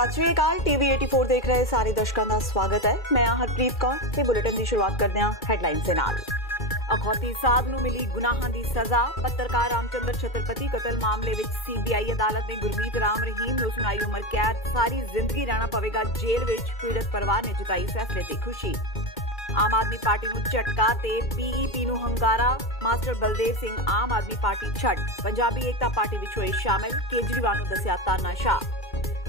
सत श्री अकाल। टीवी 84 देख रहे सारे दर्शकों का स्वागत है। मैं हरप्रीत कौर ते बुलेटिन की शुरुआत करते हैं हैडलाइन से नाल। अखौती साहब नूं मिली गुनाहां दी सजा। पत्रकार रामचंद्र छत्रपति कतल मामले विच सीबीआई अदालत ने गुरमीत राम रहीम नूं सुनाई उम्र कैद। सारी जिंदगी रहना पवेगा जेल विच। पीड़ित परिवार ने जताई फैसले ते खुशी। आम आदमी पार्टी नूं झटका ते पीईपी नूं हंगारा। मास्टर बलदेव सिंह आम आदमी पार्टी छड्ड पंजाबी एकता पार्टी विच होए शामिल। केजरीवाल नूं दस्सिया तानाशाह।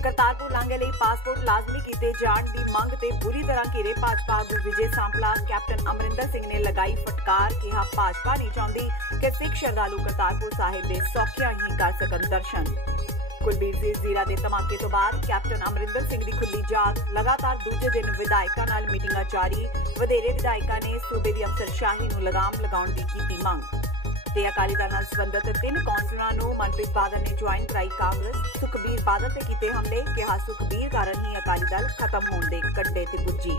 करतारपुर लांघे लई पासपोर्ट लाजमी कीते जाण दी मंग ते बुरी तरह घिरे भाजपा आगू विजय सांपला। कैप्टन अमरिंदर सिंह ने लगाई फटकार। कहा भाजपा नहीं चाहती कि सिख श्रद्धालु करतारपुर साहिब दे सौखियां ही कर सकन दर्शन। कुलबीर सिंह जीरा दे धमाके तो बाद कैप्टन अमरिंदर सिंह दी खुली जाग। लगातार दूजे दिन विधायकां नाल मीटिंगां जारी। वधेरे विधायकां ने सूबे दी अफसरशाही नूं लगाम लगाउण दी कीती मंग। ते अकाली दल नाल संबंधित 3 कौंसलरां नूं मनप्रीत बादल ने ज्वाइन कराई कांग्रेस। सुखबीर बादल ते कीते हमले। कहा सुखबीर कारण ही अकाली दल खत्म होण दे कंढे ते पुज्जी।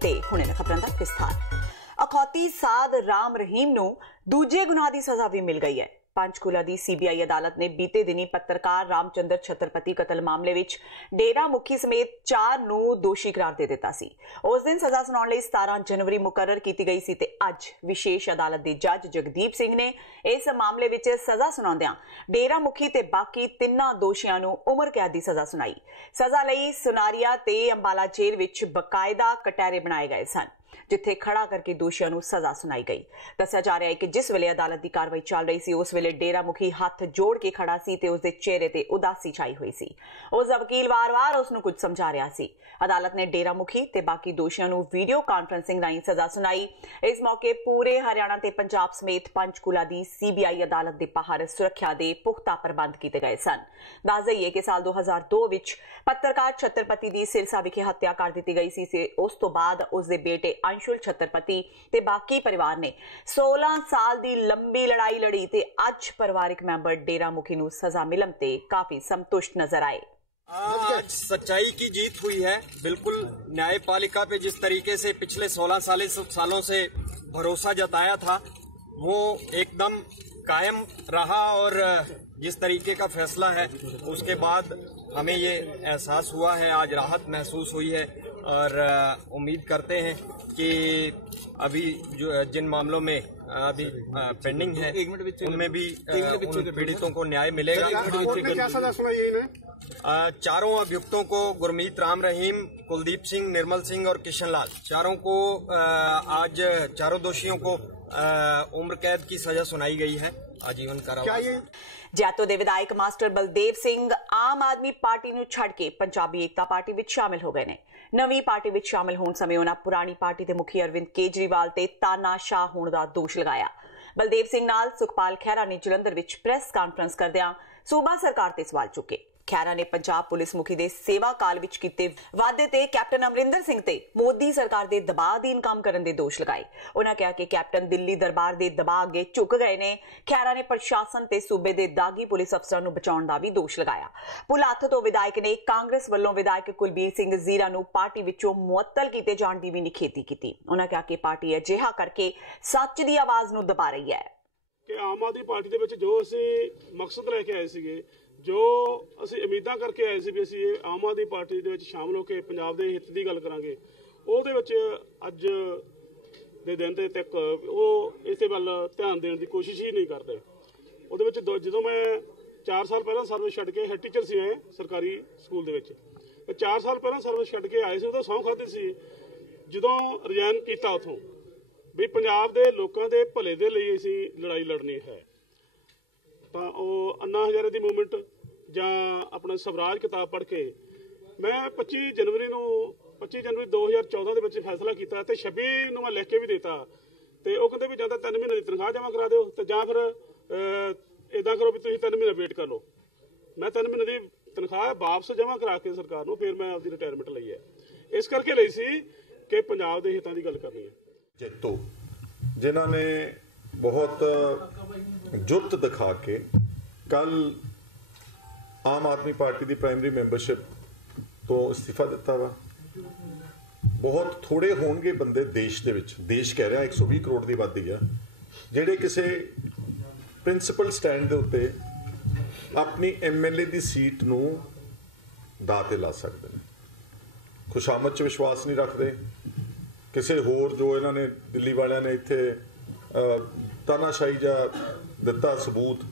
ते हुणे ने खबरां दा विस्तार। अखौती साध राम रहीम नूं दूजे गुनाह दी सजा भी मिल गई है। पंचकूला दी सीबीआई अदालत ने बीते दिनी पत्रकार रामचंद्र छत्रपति कतल मामले विच डेरा मुखी समेत 4 नूं दोषी करार दे दिता सी। उस दिन सजा सुनाउण लई 17 जनवरी मुकर्रर कीती गई सी ते अज विशेष अदालत दे जज जगदीप सिंह ने इस मामले विच सजा सुनाउंदिआं डेरा मुखी ते बाकी 3 दोषियां नूं उम्र कैद दी सजा सुनाई। सजा लई सुनारिया ते अंबाला जेल विच बकायदा कटहरे बनाए गए सन जिथे खड़ा करके दोषियों नूं सजा सुनाई गई। दस्सिया जा रहा है कि जिस वेले अदालत की कार्रवाई चल रही सी उस वेले डेरा मुखी हाथ जोड़ के खड़ा सी ते उसदे चेहरे ते उदासी छाई हुई सी। उसदा वकील वार-वार उसनूं कुछ समझा रहा सी। अदालत ने डेरा मुखी ते बाकी दोषियों नूं वीडियो कॉन्फ्रेंसिंग राहीं सजा सुनाई। इस मौके पूरे हरियाणा ते पंजाब समेत पंचकूला दी सीबीआई अदालत दे बाहर सुरक्षा दे पुख्ता प्रबंध कीते गए सन। दस दईए कि साल 2002 विच पत्रकार छत्रपति दी सिरसा विखे हत्या कर दी गई सी। उस तो बाद उसदे बेटे अंशुल छत्रपति ते बाकी परिवार ने 16 साल दी लंबी लड़ाई लड़ी ते अज परिवारिक मैंबर डेरा मुखी नूं सजा मिलण ते काफी संतुष्ट नजर आए। आज सच्चाई की जीत हुई है। बिल्कुल न्यायपालिका पे जिस तरीके से पिछले 16 सालों से भरोसा जताया था वो एकदम कायम रहा और जिस तरीके का फैसला है उसके बाद हमें ये एहसास हुआ है, आज राहत महसूस हुई है और उम्मीद करते हैं कि अभी जो जिन मामलों में अभी पेंडिंग है उनमें भी उन पीड़ितों को न्याय मिलेगा। चारों अभियुक्तों को गुरमीत राम रहीम, कुलदीप सिंह, निर्मल सिंह और किशन लाल चारों को आज चारों दोषियों को उम्र कैद की सजा सुनाई गई है, आजीवन कारावास। जैतो दे विधायक मास्टर बलदेव सिंह आम आदमी पार्टी नूं छड्ड के पंजाबी एकता पार्टी विच शामिल हो गए ने। नवीं पार्टी विच शामिल होण समय उन्हां पुरानी पार्टी दे मुखी अरविंद केजरीवाल ते तानाशाह होण दा दोष लगाया। बलदेव सिंह नाल सुखपाल खैरा ने जलंधर विच प्रेस कॉन्फ्रेंस करदिआं सूबा सरकार ते सवाल चुके। खैरा ने पंजाब पुलिस मुखी दे सेवा काल विच कीते वादे ते कैप्टन अमरिंदर सिंह ते मोदी सरकार दे दबाव अधीन काम करन दे दोष लगाए। उन्हां कहा कि कैप्टन दिल्ली दरबार दे दबाव अगे झुक गए ने। खैरा ने प्रशासन ते सूबे दे दागी पुलिस अफसरां नूं बचाउण दा भी दोष लगाया। पुलाथ तो विधायक ने कांग्रेस वल्लों विधायक कुलबीर सिंह जीरा नूं पार्टी विचों मुअत्तल कीते जाण दी भी निखेधी कीती। उन्हां कहा कि पार्टी अजिहा करके सच दी आवाज़ नूं दबा रही है कि आम आदमी पार्टी दे विच जो असीं मकसद लेके आए सीगे, जो ਅਸੀਂ ਉਮੀਦਾਂ ਕਰਕੇ ਆਏ ਸੀ ਵੀ ਅਸੀਂ ਆਮ ਆਦਮੀ ਪਾਰਟੀ ਦੇ ਵਿੱਚ ਸ਼ਾਮਲ ਹੋ ਕੇ ਪੰਜਾਬ ਦੇ ਹਿੱਤ ਦੀ ਗੱਲ ਕਰਾਂਗੇ, ਉਹਦੇ ਵਿੱਚ ਅੱਜ ਦੇ ਦਿਨ ਦੇ ਤੱਕ ਉਹ ਇਸੇ ਵੱਲ ਧਿਆਨ ਦੇਣ ਦੀ ਕੋਸ਼ਿਸ਼ ਹੀ ਨਹੀਂ ਕਰਦੇ। ਉਹਦੇ ਵਿੱਚ ਜਦੋਂ ਮੈਂ 4 ਸਾਲ ਪਹਿਲਾਂ ਸਰਵਿਸ ਛੱਡ ਕੇ ਹੈਡ ਟੀਚਰ ਸੀ ਮੈਂ ਸਰਕਾਰੀ ਸਕੂਲ ਦੇ ਵਿੱਚ, 4 ਸਾਲ ਪਹਿਲਾਂ ਸਰਵਿਸ ਛੱਡ ਕੇ ਆਏ ਸੀ, ਉਦੋਂ ਸਹੁੰ ਖਾਧੀ ਸੀ ਜਦੋਂ ਰਿਜ਼ਾਈਨ ਕੀਤਾ ਉੱਥੋਂ ਵੀ ਪੰਜਾਬ ਦੇ ਲੋਕਾਂ ਦੇ ਭਲੇ ਦੇ ਲਈ ਅਸੀਂ ਲੜਾਈ ਲੜਨੀ ਹੈ। ਤਾਂ ਉਹ ਅੰਨਾ ਹਜ਼ਾਰੇ ਦੀ ਮੂਵਮੈਂਟ ਜਾਂ ਆਪਣਾ ਸਵਰਾਜ ਕਿਤਾਬ ਪੜ੍ਹ ਕੇ ਮੈਂ 25 ਜਨਵਰੀ 2014 ਦੇ ਵਿੱਚ ਫੈਸਲਾ ਕੀਤਾ ਤੇ 26 ਨੂੰ ਮੈਂ ਲਿਖ ਕੇ ਵੀ ਦਿੱਤਾ ਤੇ ਉਹ ਕਹਿੰਦੇ ਵੀ ਜਾਂ ਤਾਂ 3 ਮਹੀਨੇ ਦੀ ਤਨਖਾਹ ਜਮ੍ਹਾਂ ਕਰਾ ਦਿਓ ਤੇ ਜਾਂ ਫਿਰ ਇਦਾਂ ਕਰੋ ਵੀ ਤੁਸੀਂ 3 ਮਹੀਨੇ ਵੇਟ ਕਰ ਲਓ। ਮੈਂ 3 ਮਹੀਨੇ ਦੀ ਤਨਖਾਹ ਵਾਪਸ ਜਮ੍ਹਾਂ ਕਰਾ ਕੇ ਸਰਕਾਰ ਨੂੰ ਫਿਰ ਮੈਂ ਆਪਦੀ ਰਿਟਾਇਰਮੈਂਟ ਲਈ ਹੈ। ਇਸ ਕਰਕੇ ਲਈ ਸੀ ਕਿ ਪੰਜਾਬ ਦੇ ਹਿੱਤਾਂ ਦੀ ਗੱਲ ਕਰਨੀ ਹੈ। ਜੈਤੋ ਜਿਨ੍ਹਾਂ ਨੇ ਬਹੁਤ जुट दिखा के कल आम आदमी पार्टी की प्राइमरी मैंबरशिप तो इस्तीफा दिता वा। बहुत थोड़े होणगे बंदे देश दे विच, देश कह रहा 120 करोड़ की आबादी है, जिहड़े किसी प्रिंसीपल स्टैंड के उत्ते अपनी MLA की सीट नूं दाव ते ला सकते हैं। खुशामद च विश्वास नहीं रखते। किसी होर जो इन्होंने दिल्ली वालियां ने इत्थे तानाशाही जा दिता सबूत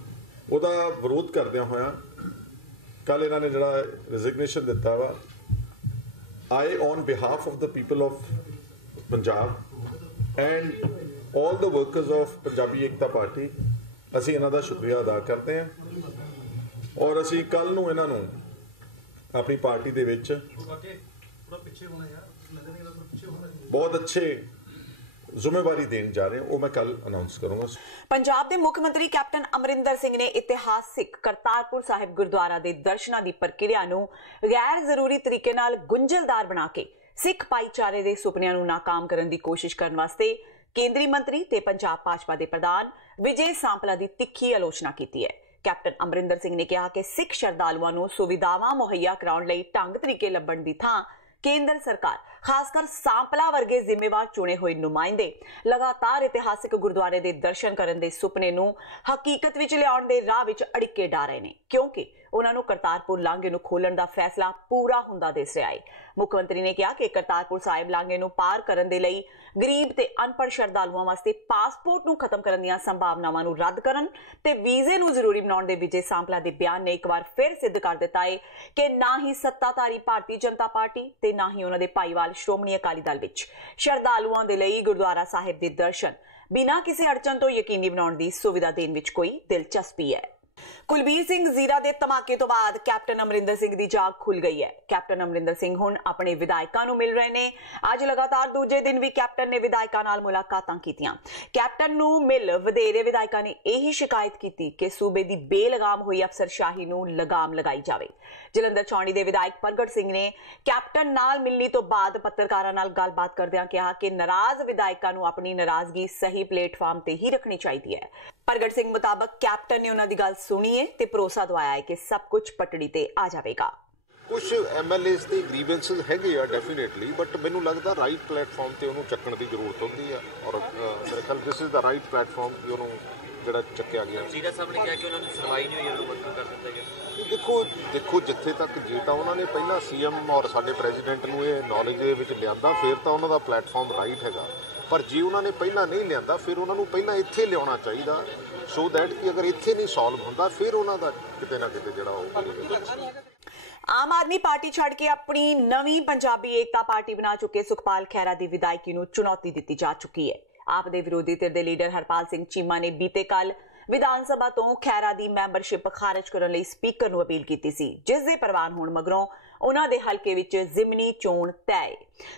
ਉਹਦਾ ਵਿਰੋਧ ਕਰਦਿਆਂ ਹੋਇਆ ਕੱਲ ਇਹਨਾਂ ਨੇ ਜਿਹੜਾ ਰੈਜ਼ਿਗਨੇਸ਼ਨ ਦਿੱਤਾ ਵਾ I on behalf of the people of Punjab and all the workers of Punjabi Ekta Party ਅਸੀਂ ਇਹਨਾਂ ਦਾ ਸ਼ੁਕਰੀਆ ਅਦਾ ਕਰਦੇ ਹਾਂ ਔਰ ਅਸੀਂ ਕੱਲ ਨੂੰ ਇਹਨਾਂ ਨੂੰ ਆਪਣੀ ਪਾਰਟੀ ਦੇ ਵਿੱਚ ਬਹੁਤ ਅੱਛੇ ਜ਼ਿੰਮੇਵਾਰੀ ਦੇਣ ਜਾ ਰਹੇ ਹਾਂ ਉਹ ਮੈਂ ਕੱਲ ਅਨਾਉਂਸ ਕਰੂੰਗਾ। ਪੰਜਾਬ ਦੇ ਮੁੱਖ ਮੰਤਰੀ ਕੈਪਟਨ ਅਮਰਿੰਦਰ ਸਿੰਘ ਨੇ ਇਤਿਹਾਸਿਕ ਕਰਤਾਰਪੁਰ ਸਾਹਿਬ ਗੁਰਦੁਆਰਾ ਦੇ ਦਰਸ਼ਨਾਂ ਦੀ ਪ੍ਰਕਿਰਿਆ ਨੂੰ ਗੈਰ ਜ਼ਰੂਰੀ ਤਰੀਕੇ ਨਾਲ ਗੁੰਝਲਦਾਰ ਬਣਾ ਕੇ ਸਿੱਖ ਭਾਈਚਾਰੇ ਦੇ ਸੁਪਨਿਆਂ ਨੂੰ ਨਾਕਾਮ ਕਰਨ ਦੀ ਕੋਸ਼ਿਸ਼ ਕਰਨ ਵਾਸਤੇ ਕੇਂਦਰੀ ਮੰਤਰੀ ਤੇ ਪੰਜਾਬ ਭਾਜਪਾ ਦੇ ਪ੍ਰਧਾਨ ਵਿਜੇ ਸਾਂਪਲਾ ਦੀ ਤਿੱਖੀ ਆਲੋਚਨਾ ਕੀਤੀ ਹੈ। ਕੈਪਟਨ ਅਮਰਿੰਦਰ ਸਿੰਘ ਨੇ ਕਿਹਾ ਕਿ ਸਿੱਖ ਸ਼ਰਧਾਲੂਆਂ ਨੂੰ ਸੁਵਿਧਾਵਾਂ ਮੁਹੱਈਆ ਕਰਾਉਣ ਲਈ ਢੰਗ ਤਰੀਕੇ ਲੱਭਣ ਦੀ ਥਾਂ ਕੇਂਦਰ ਸਰਕਾਰ ਖਾਸਕਰ ਸਾਂਪਲਾ ਵਰਗੇ ਜ਼ਿੰਮੇਵਾਰ ਚੁਣੇ ਹੋਏ ਨੁਮਾਇੰਦੇ ਲਗਾਤਾਰ ਇਤਿਹਾਸਿਕ ਗੁਰਦੁਆਰੇ ਦੇ ਦਰਸ਼ਨ ਕਰਨ ਦੇ ਸੁਪਨੇ ਨੂੰ ਹਕੀਕਤ ਵਿੱਚ ਲਿਆਉਣ ਦੇ ਰਾਹ ਵਿੱਚ ਅੜਿੱਕੇ ਡਾ ਰਹੇ ਨੇ ਕਿਉਂਕਿ ਉਹਨਾਂ ਨੂੰ ਕਰਤਾਰਪੁਰ ਲਾਂਘੇ ਨੂੰ ਖੋਲਣ ਦਾ ਫੈਸਲਾ ਪੂਰਾ ਹੁੰਦਾ ਦਿਸ ਰਿਹਾ ਹੈ। ਮੁੱਖ ਮੰਤਰੀ ਨੇ ਕਿਹਾ ਕਿ ਕਰਤਾਰਪੁਰ ਸਾਹਿਬ ਲਾਂਘੇ ਨੂੰ ਪਾਰ ਕਰਨ ਦੇ ਲਈ ਗਰੀਬ ਤੇ ਅਨਪੜ੍ਹ ਸ਼ਰਧਾਲੂਆਂ ਵਾਸਤੇ ਪਾਸਪੋਰਟ ਨੂੰ ਖਤਮ ਕਰਨ ਦੀਆਂ ਸੰਭਾਵਨਾਵਾਂ ਨੂੰ ਰੱਦ ਕਰਨ ਤੇ ਵੀਜ਼ੇ ਨੂੰ ਜ਼ਰੂਰੀ ਬਣਾਉਣ ਦੇ ਵਿਜੇ ਸਾਂਪਲਾ ਦੇ ਬਿਆਨ ਨੇ ਇੱਕ ਵਾਰ ਫਿਰ ਸਿੱਧ ਕਰ ਦਿੱਤਾ ਹੈ ਕਿ ਨਾ ਹੀ ਸੱਤਾਧਾਰੀ ਭਾਰਤੀ ਜਨਤਾ ਪਾਰਟੀ ਤੇ ਨਾ ਹੀ ਉਹਨਾਂ ਦੇ ਭਾਈਵਾਲ ਸ਼੍ਰੋਮਣੀ ਅਕਾਲੀ ਦਲ ਵਿੱਚ ਸ਼ਰਧਾਲੂਆਂ ਦੇ ਲਈ ਗੁਰਦੁਆਰਾ ਸਾਹਿਬ ਦੇ ਦਰਸ਼ਨ ਬਿਨਾਂ ਕਿਸੇ ਅੜਚਨ ਤੋਂ ਯਕੀਨੀ ਬਣਾਉਣ ਦੀ ਸੁਵਿਧਾ ਦੇਣ ਵਿੱਚ ਕੋਈ ਦਿਲਚਸਪੀ ਹੈ। ਕੁਲਬੀਰ ਸਿੰਘ ਜ਼ੀਰਾ ਦੇ ਧਮਾਕੇ ਤੋਂ ਬਾਅਦ ਕੈਪਟਨ ਅਮਰਿੰਦਰ ਸਿੰਘ ਦੀ ਜਾਗ ਖੁੱਲ ਗਈ ਹੈ। ਕੈਪਟਨ ਅਮਰਿੰਦਰ ਸਿੰਘ ਹੁਣ ਆਪਣੇ ਵਿਧਾਇਕਾਂ ਨੂੰ ਮਿਲ ਰਹੇ ਨੇ। ਅੱਜ ਲਗਾਤਾਰ ਦੂਜੇ ਦਿਨ ਵੀ ਕੈਪਟਨ ਨੇ ਵਿਧਾਇਕਾਂ ਨਾਲ ਮੁਲਾਕਾਤਾਂ ਕੀਤੀਆਂ। ਕੈਪਟਨ ਨੂੰ ਮਿਲ ਵਧੇਰੇ ਵਿਧਾਇਕਾਂ ਨੇ ਇਹੀ ਸ਼ਿਕਾਇਤ ਕੀਤੀ ਕਿ ਸੂਬੇ ਦੀ ਬੇਲਗਾਮ ਹੋਈ ਅਫਸਰਸ਼ਾਹੀ ਨੂੰ ਲਗਾਮ ਲਗਾਈ ਜਾਵੇ। ਜਲੰਧਰ ਚੌਣੀ ਦੇ ਵਿਧਾਇਕ ਪ੍ਰਗਟ ਸਿੰਘ ਨੇ ਕੈਪਟਨ ਨਾਲ ਮਿਲਣੀ ਤੋਂ ਬਾਅਦ ਪੱਤਰਕਾਰਾਂ ਨਾਲ ਗੱਲਬਾਤ ਕਰਦਿਆਂ ਕਿਹਾ ਕਿ ਨਾਰਾਜ਼ ਵਿਧਾਇਕਾਂ ਨੂੰ ਆਪਣੀ ਨਾਰਾਜ਼ਗੀ ਸਹੀ ਪਲੇਟਫਾਰਮ ਤੇ ਹੀ ਰੱਖਣੀ ਚਾਹੀਦੀ ਹੈ। ਪ੍ਰਗਟ ਸਿੰਘ ਮੁਤਾਬਕ ਕੈਪਟਨ ਨੇ ਉਹਨਾਂ ਦੀ ਗੱਲ ਸੁਣੀ ਹੈ ਤੇ ਭਰੋਸਾ ਦਵਾਇਆ ਹੈ ਕਿ ਸਭ ਕੁਝ ਪਟੜੀ ਤੇ ਆ ਜਾਵੇਗਾ। ਕੁਝ ਐਮਐਲਏਸ ਦੇ ਗ੍ਰੀਵੈਂਸਸ ਹੈਗੇ ਆ ਡੈਫੀਨੇਟਲੀ ਬਟ ਮੈਨੂੰ ਲੱਗਦਾ ਰਾਈਟ ਪਲੇਟਫਾਰਮ ਤੇ ਉਹਨੂੰ ਚੱਕਣ ਦੀ ਜ਼ਰੂਰਤ ਹੁੰਦੀ ਆ ਔਰ ਮੇਰੇ ਖਿਆਲ this is the right platform ਕਿ ਉਹਨੂੰ ਜਿਹੜਾ ਚੱਕਿਆ ਗਿਆ। ਜ਼ੀਰਾ ਸਾਹਿਬ ਨੇ ਕਿਹਾ ਕਿ ਉਹਨਾਂ ਨੂੰ ਸੁਣਵਾਈ ਨਹੀਂ ਹੋਈ ਉਹਨੂੰ ਬੰਦ ਕਰ ਦਿੱਤਾ ਗਿਆ। ਦੇਖੋ ਜਿੱਥੇ ਤੱਕ ਜੇ ਤਾਂ ਉਹਨਾਂ ਨੇ ਪਹਿਲਾਂ ਸੀਐਮ ਔਰ ਸਾਡੇ ਪ੍ਰੈਜ਼ੀਡੈਂਟ ਨੂੰ ਇਹ ਨੌਲੇਜ ਦੇ ਵਿੱਚ ਲਿਆਂਦਾ ਫਿਰ ਤਾਂ ਉਹਨਾਂ ਦਾ ਪਲੇਟਫਾਰਮ ਰਾਈਟ ਹੈਗਾ ਪਰ ਜੇ ਉਹਨਾਂ ਨੇ ਪਹਿਲਾਂ ਨਹੀਂ ਲਿਆਂਦਾ ਫਿਰ ਉਹਨਾਂ ਨੂੰ ਪਹਿਲਾਂ ਇੱਥੇ ਲਿਆਉਣਾ ਚਾਹੀਦਾ ਸੋ ਦੈਟ ਕਿ ਅਗਰ ਇੱਥੇ ਨਹੀਂ ਸੋਲਵ ਹੁੰਦਾ ਫਿਰ ਉਹਨਾਂ ਦਾ ਕਿਤੇ ਨਾ ਕਿਤੇ ਜਿਹੜਾ ਉਹ ਆਮ ਆਦਮੀ ਪਾਰਟੀ ਛੱਡ ਕੇ ਆਪਣੀ ਨਵੀਂ ਪੰਜਾਬੀ ਏਕਤਾ ਪਾਰਟੀ ਬਣਾ ਚੁੱਕੇ ਸੁਖਪਾਲ ਖਹਿਰਾ ਦੀ ਵਿਦਾਇਗੀ ਨੂੰ ਚੁਣੌਤੀ ਦਿੱਤੀ ਜਾ ਚੁੱਕੀ ਹੈ। ਆਪ ਦੇ ਵਿਰੋਧੀ ਧਿਰ ਦੇ ਲੀਡਰ ਹਰਪਾਲ ਸਿੰਘ ਚੀਮਾ ਨੇ ਬੀਤੇ ਕੱਲ ਵਿਧਾਨ ਸਭਾ ਤੋਂ ਖਹਿਰਾ ਦੀ ਮੈਂਬਰਸ਼ਿਪ ਖਾਰਜ ਕਰਨ ਲਈ ਸਪੀਕਰ ਨੂੰ ਅਪੀਲ ਕੀਤੀ ਸੀ ਜਿਸ ਦੇ ਪ੍ਰਵਾਨ ਹੋਣ ਮਗਰੋਂ ਉਹਨਾਂ ਦੇ ਹਲਕੇ ਵਿੱਚ ਜ਼ਿਮਨੀ ਚੋਣ ਤੈਅ।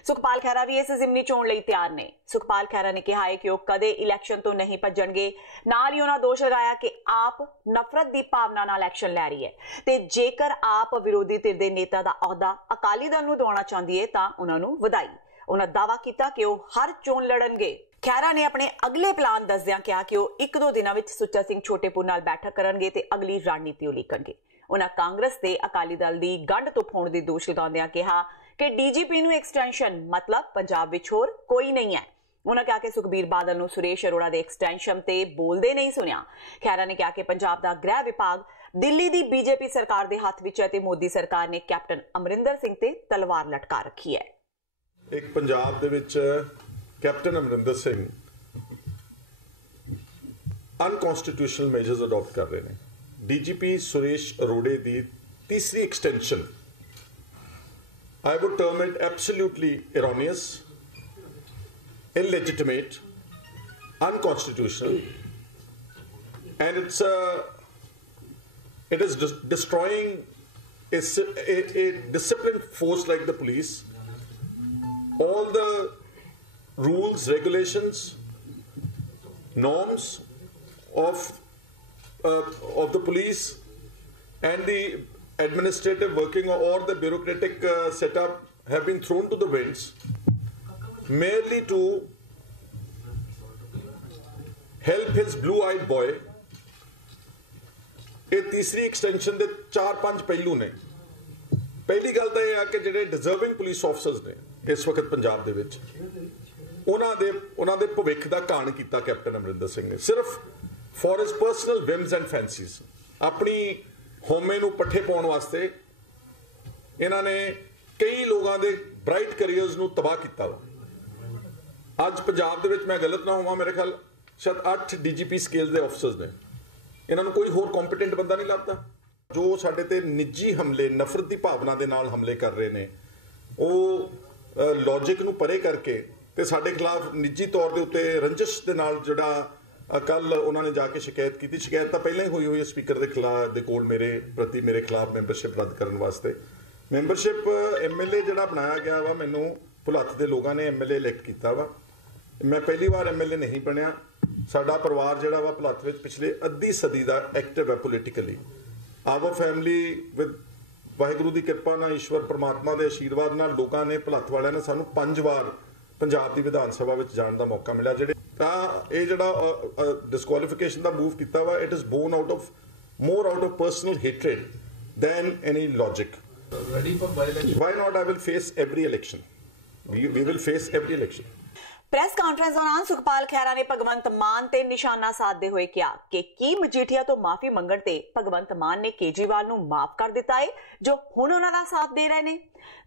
ਸੁਖਪਾਲ ਖਹਿਰਾ ਵੀ ਇਸ ਜ਼ਿਮਨੀ ਚੋਣ ਲਈ ਤਿਆਰ ਨੇ। ਸੁਖਪਾਲ ਖਹਿਰਾ ਨੇ ਕਿਹਾ ਹੈ ਕਿ ਉਹ ਕਦੇ ਇਲੈਕਸ਼ਨ ਤੋਂ ਨਹੀਂ ਭੱਜਣਗੇ। ਨਾਲ ਹੀ ਉਹਨਾਂ ਦੋਸ਼ ਲਗਾਇਆ ਕਿ ਆਪ ਨਫ਼ਰਤ ਦੀ ਭਾਵਨਾ ਨਾਲ ਐਕਸ਼ਨ ਲੈ ਰਹੀ ਹੈ ਤੇ ਜੇਕਰ ਆਪ ਵਿਰੋਧੀ ਧਿਰ ਦੇ ਨੇਤਾ ਦਾ ਅਹੁਦਾ ਅਕਾਲੀ ਦਲ ਨੂੰ ਦਿਵਾਉਣਾ ਚਾਹੁੰਦੀ ਹੈ ਤਾਂ ਉਹਨਾਂ ਨੂੰ ਵਧਾਈ। ਉਹਨਾਂ ਦਾਅਵਾ ਕੀਤਾ ਕਿ ਉਹ ਹਰ ਚੋਣ ਲੜਨਗੇ। ਖਹਿਰਾ ਨੇ ਆਪਣੇ ਅਗਲੇ ਪਲਾਨ ਦੱਸਦਿਆਂ ਕਿਹਾ ਕਿ ਉਹ 1-2 ਦਿਨਾਂ ਵਿੱਚ ਸੁੱਚਾ ਸਿੰਘ ਛੋਟੇਪੁਰ ਨਾਲ ਬੈਠਕ ਕਰਨਗੇ ਤੇ ਅਗਲੀ ਰਣਨੀਤੀ ਉਲੀਕਣਗੇ। ਉਹਨਾਂ ਕਾਂਗਰਸ ਤੇ ਅਕਾਲੀ ਦਲ ਦੀ ਗੰਢ ਤੋਂ ਫੋਨ ਦੇ ਦੋਸ਼ ਲਗਾਉਂਦਿਆਂ ਕਿਹਾ ਕਿ ਡੀਜੀਪੀ ਨੂੰ ਐਕਸਟੈਂਸ਼ਨ ਮਤਲਬ ਪੰਜਾਬ ਵਿੱਚ ਹੋਰ ਕੋਈ ਨਹੀਂ ਹੈ। ਉਹਨਾਂ ਕਿਹਾ ਕਿ ਸੁਖਬੀਰ ਬਾਦਲ ਨੂੰ ਸੁਰੇਸ਼ ਅਰੋੜਾ ਦੇ ਐਕਸਟੈਂਸ਼ਨ ਤੇ ਬੋਲਦੇ ਨਹੀਂ ਸੁਣਿਆ। ਖਹਿਰਾ ਨੇ ਕਿਹਾ ਕਿ ਪੰਜਾਬ ਦਾ ਗ੍ਰਹਿ ਵਿਭਾਗ ਦਿੱਲੀ ਦੀ ਬੀਜੇਪੀ ਸਰਕਾਰ ਦੇ ਹੱਥ ਵਿੱਚ ਹੈ ਤੇ ਮੋਦੀ ਸਰਕਾਰ ਨੇ ਕੈਪਟਨ ਅਮਰਿੰਦਰ ਸਿੰਘ ਤੇ ਤਲਵਾਰ ਲਟਕਾ ਰੱਖੀ ਹੈ। ਇੱਕ ਪੰਜਾਬ ਦੇ ਵਿੱਚ captain Amarinder Singh unconstitutional measures adopt ਕਰ ਰਹੇ ਨੇ। ਡੀਜੀਪੀ ਸੁਰੇਸ਼ ਅਰੋੜੇ ਦੀ ਤੀਸਰੀ extension I would term it absolutely erroneous, illegitimate, unconstitutional, and it is destroying a disciplined force like the police. All the rules, regulations, norms of the police and the administrative working or the bureaucratic setup have been thrown to the winds merely to help his blue-eyed boy. ਇਹ ਤੀਸਰੀ extension ਦੇ 4-5 ਪਹਿਲੂ ਨੇ। ਪਹਿਲੀ ਗੱਲ ਤਾਂ ਇਹ ਆ ਕਿ ਜਿਹੜੇ ਡਿਜ਼ਰਵਿੰਗ ਪੁਲਿਸ ਆਫਸਰਸ ਨੇ ਇਸ ਵਕਤ ਪੰਜਾਬ ਦੇ ਵਿੱਚ ਉਹਨਾਂ ਦੇ ਭਵਿੱਖ ਦਾ ਘਾਣ ਕੀਤਾ ਕੈਪਟਨ ਅਮਰਿੰਦਰ ਸਿੰਘ ਨੇ ਸਿਰਫ for his personal whims and ਫੈਂਸੀਜ਼। ਆਪਣੀ ਹੋਮੇ ਨੂੰ ਪੱਠੇ ਪਾਉਣ ਵਾਸਤੇ ਇਹਨਾਂ ਨੇ ਕਈ ਲੋਕਾਂ ਦੇ ਬ੍ਰਾਈਟ ਕੈਰੀਅਰਸ ਨੂੰ ਤਬਾਹ ਕੀਤਾ ਵਾ। ਅੱਜ ਪੰਜਾਬ ਦੇ ਵਿੱਚ ਮੈਂ ਗਲਤ ਨਾ ਹੋਵਾਂ, ਮੇਰੇ ਖਿਆਲ ਸ਼ਾਇਦ 8 DGP ਸਕੇਲ ਦੇ ਆਫਿਸਰਸ ਨੇ। ਇਹਨਾਂ ਨੂੰ ਕੋਈ ਹੋਰ ਕੰਪੀਟੈਂਟ ਬੰਦਾ ਨਹੀਂ ਲੱਭਦਾ। ਜੋ ਸਾਡੇ ਤੇ ਨਿੱਜੀ ਹਮਲੇ, ਨਫ਼ਰਤ ਦੀ ਭਾਵਨਾ ਦੇ ਨਾਲ ਹਮਲੇ ਕਰ ਰਹੇ ਨੇ, ਉਹ ਲੌਜਿਕ ਨੂੰ ਪਰੇ ਕਰਕੇ ਤੇ ਸਾਡੇ ਖਿਲਾਫ ਨਿੱਜੀ ਤੌਰ ਦੇ ਉੱਤੇ ਰੰਜਿਸ਼ ਦੇ ਨਾਲ ਜਿਹੜਾ ਕੱਲ ਉਹਨਾਂ ਨੇ ਜਾ ਕੇ ਸ਼ਿਕਾਇਤ ਕੀਤੀ। ਸ਼ਿਕਾਇਤ ਤਾਂ ਪਹਿਲਾਂ ਹੀ ਹੋਈ ਹੋਈ ਹੈ ਸਪੀਕਰ ਦੇ ਖਿਲਾਫ ਦੇ ਕੋਲ ਮੇਰੇ ਖਿਲਾਫ ਮੈਂਬਰਸ਼ਿਪ ਰੱਦ ਕਰਨ ਵਾਸਤੇ। ਮੈਂਬਰਸ਼ਿਪ MLA ਜਿਹੜਾ ਬਣਾਇਆ ਗਿਆ ਵਾ, ਮੈਨੂੰ ਭੁਲੱਥ ਦੇ ਲੋਕਾਂ ਨੇ MLA ਇਲੈਕਟ ਕੀਤਾ ਵਾ। ਮੈਂ ਪਹਿਲੀ ਵਾਰ MLA ਨਹੀਂ ਬਣਿਆ। ਸਾਡਾ ਪਰਿਵਾਰ ਜਿਹੜਾ ਵਾ ਭੁਲੱਥ ਵਿੱਚ ਪਿਛਲੇ ਅੱਧੀ ਸਦੀ ਦਾ ਐਕਟਿਵ ਹੈ politically. Our family with Waheguru ਦੀ ਕਿਰਪਾ ਨਾਲ, ਈਸ਼ਵਰ ਪਰਮਾਤਮਾ ਦੇ ਆਸ਼ੀਰਵਾਦ ਨਾਲ ਲੋਕਾਂ ਨੇ, ਭੁਲੱਥ ਵਾਲਿਆਂ ਨੇ ਸਾਨੂੰ 5 ਵਾਰ ਪੰਜਾਬ ਦੀ ਵਿਧਾਨ ਸਭਾ ਵਿੱਚ ਜਾਣ ਦਾ ਮੌਕਾ ਮਿਲਿਆ। ਜਿਹੜੇ ਤਾਂ ਇਹ ਜਿਹੜਾ ਡਿਸਕੁਆਲੀਫਿਕੇਸ਼ਨ ਦਾ ਮੂਵ ਕੀਤਾ ਵਾ, it is born out of more out of personal hatred than any logic. Ready for by-election? Why not? I will face every election. We will face every election. Press conference ਦੌਰਾਨ ਸੁਖਪਾਲ ਖਹਿਰਾ ਨੇ ਭਗਵੰਤ ਮਾਨ ਤੇ ਨਿਸ਼ਾਨਾ ਸਾਧਦੇ ਹੋਏ ਕਿਹਾ ਕਿ ਕੀ ਮਜੀਠੀਆ ਤੋਂ ਮਾਫੀ ਮੰਗਣ ਤੇ ਭਗਵੰਤ ਮਾਨ ਨੇ ਕੇਜਰੀਵਾਲ ਨੂੰ ਮਾਫ ਕਰ ਦਿੱਤਾ ਹੈ ਜੋ ਹੁਣ ਉਹਨਾਂ ਦਾ ਸਾਥ ਦੇ ਰਹੇ ਨੇ।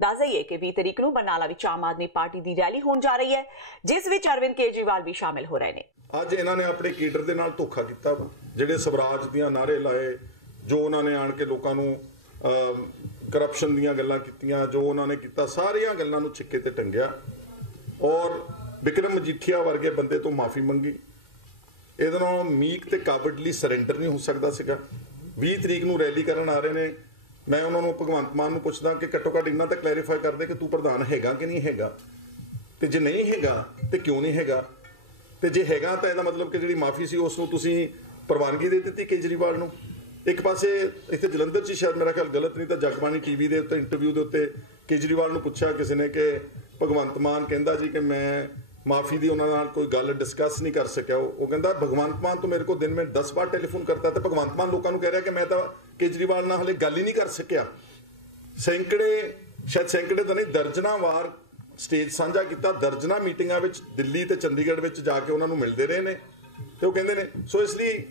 ਦੱਸ ਦਈਏ ਕਿ 20 ਤਰੀਕ ਨੂੰ ਬਰਨਾਲਾ ਵਿੱਚ ਆਮ ਆਦਮੀ ਪਾਰਟੀ ਦੀ ਰੈਲੀ ਹੋਣ ਜਾ ਰਹੀ ਹੈ, ਜਿਸ ਵਿੱਚ ਅਰਵਿੰਦ ਕੇਜਰੀਵਾਲ ਵੀ ਸ਼ਾਮਿਲ ਹੋ ਰਹੇ ਨੇ। ਅੱਜ ਇਹਨਾਂ ਨੇ ਆਪਣੇ ਕੇਡਰ ਦੇ ਨਾਲ ਧੋਖਾ ਕੀਤਾ, ਜਿਹੜੇ ਸਵਰਾਜ ਦੀਆਂ ਨਾਅਰੇ ਲਾਏ, ਜੋ ਉਹਨਾਂ ਨੇ ਆਣ ਕੇ ਲੋਕਾਂ ਨੂੰ ਕਰਪਸ਼ਨ ਦੀਆਂ ਗੱਲਾਂ ਕੀਤੀਆਂ, ਜੋ ਉਹਨਾਂ ਨੇ ਕੀਤਾ, ਸਾਰੀਆਂ ਗੱਲਾਂ ਨੂੰ ਛਿੱਕੇ ਤੇ ਟੰਗਿਆ ਔਰ ਵਿਕਰਮ ਮਜੀਠੀਆ ਵਰਗੇ ਬੰਦੇ ਤੋਂ ਮਾਫੀ ਮੰਗੀ। ਇਹਦੇ ਨਾਲ ਮੀਕ ਤੇ ਕਾਬਡਲੀ ਸਰੈਂਡਰ ਨਹੀਂ ਹੋ ਸਕਦਾ ਸੀਗਾ। 20 ਤਰੀਕ ਨੂੰ ਰੈਲੀ ਕਰਨ ਆ ਰਹੇ ਨੇ। ਮੈਂ ਉਹਨਾਂ ਨੂੰ, ਭਗਵੰਤ ਮਾਨ ਨੂੰ ਪੁੱਛਦਾ ਕਿ ਘੱਟੋ ਘੱਟ ਇੰਨਾ ਤਾਂ ਕਲੈਰੀਫਾਈ ਕਰਦੇ ਕਿ ਤੂੰ ਪ੍ਰਧਾਨ ਹੈਗਾ ਕਿ ਨਹੀਂ ਹੈਗਾ, ਤੇ ਜੇ ਨਹੀਂ ਹੈਗਾ ਤੇ ਕਿਉਂ ਨਹੀਂ ਹੈਗਾ, ਤੇ ਜੇ ਹੈਗਾ ਤਾਂ ਇਹਦਾ ਮਤਲਬ ਕਿ ਜਿਹੜੀ ਮਾਫੀ ਸੀ ਉਸ ਨੂੰ ਤੁਸੀਂ ਪ੍ਰਵਾਨਗੀ ਦੇ ਦਿੱਤੀ ਕੇਜਰੀਵਾਲ ਨੂੰ। ਇੱਕ ਪਾਸੇ ਇੱਥੇ ਜਲੰਧਰ 'ਚ ਸ਼ਾਇਦ ਮੇਰਾ ਖਿਆਲ ਗਲਤ ਨਹੀਂ ਤਾਂ ਜਗਬਾਣੀ TV ਦੇ ਉੱਤੇ ਇੰਟਰਵਿਊ ਦੇ ਉੱਤੇ ਕੇਜਰੀਵਾਲ ਨੂੰ ਪੁੱਛਿਆ ਕਿਸੇ ਨੇ ਕਿ ਭਗਵੰਤ ਮਾਨ ਕਹਿੰਦਾ ਜੀ ਕਿ ਮੈਂ ਮਾਫੀ ਦੀ ਉਹਨਾਂ ਨਾਲ ਕੋਈ ਗੱਲ ਡਿਸਕਸ ਨਹੀਂ ਕਰ ਸਕਿਆ। ਉਹ ਕਹਿੰਦਾ ਭਗਵੰਤ ਮਾਨ ਤੋਂ ਮੇਰੇ ਕੋਲ ਦਿਨ में 10 बार ਟੈਲੀਫੋਨ ਕਰਤਾ, ਤੇ ਭਗਵੰਤ ਮਾਨ ਲੋਕਾਂ ਨੂੰ ਕਹਿ ਰਿਹਾ ਕਿ ਮੈਂ ਤਾਂ ਕੇਜਰੀਵਾਲ ਨਾਲ ਹਲੇ ਗੱਲ ਹੀ ਨਹੀਂ ਕਰ ਸਕਿਆ। ਸੈਂਕੜੇ ਤਾਂ ਨਹੀਂ, ਦਰਜਨਾਂ ਵਾਰ ਸਟੇਜ ਸਾਂਝਾ ਕੀਤਾ, ਦਰਜਨਾਂ ਮੀਟਿੰਗਾਂ ਵਿੱਚ ਦਿੱਲੀ ਤੇ ਚੰਡੀਗੜ੍ਹ ਵਿੱਚ ਜਾ ਕੇ ਉਹਨਾਂ ਨੂੰ ਮਿਲਦੇ ਰਹੇ ਨੇ, ਤੇ ਉਹ ਕਹਿੰਦੇ ਨੇ। ਸੋ ਇਸ ਲਈ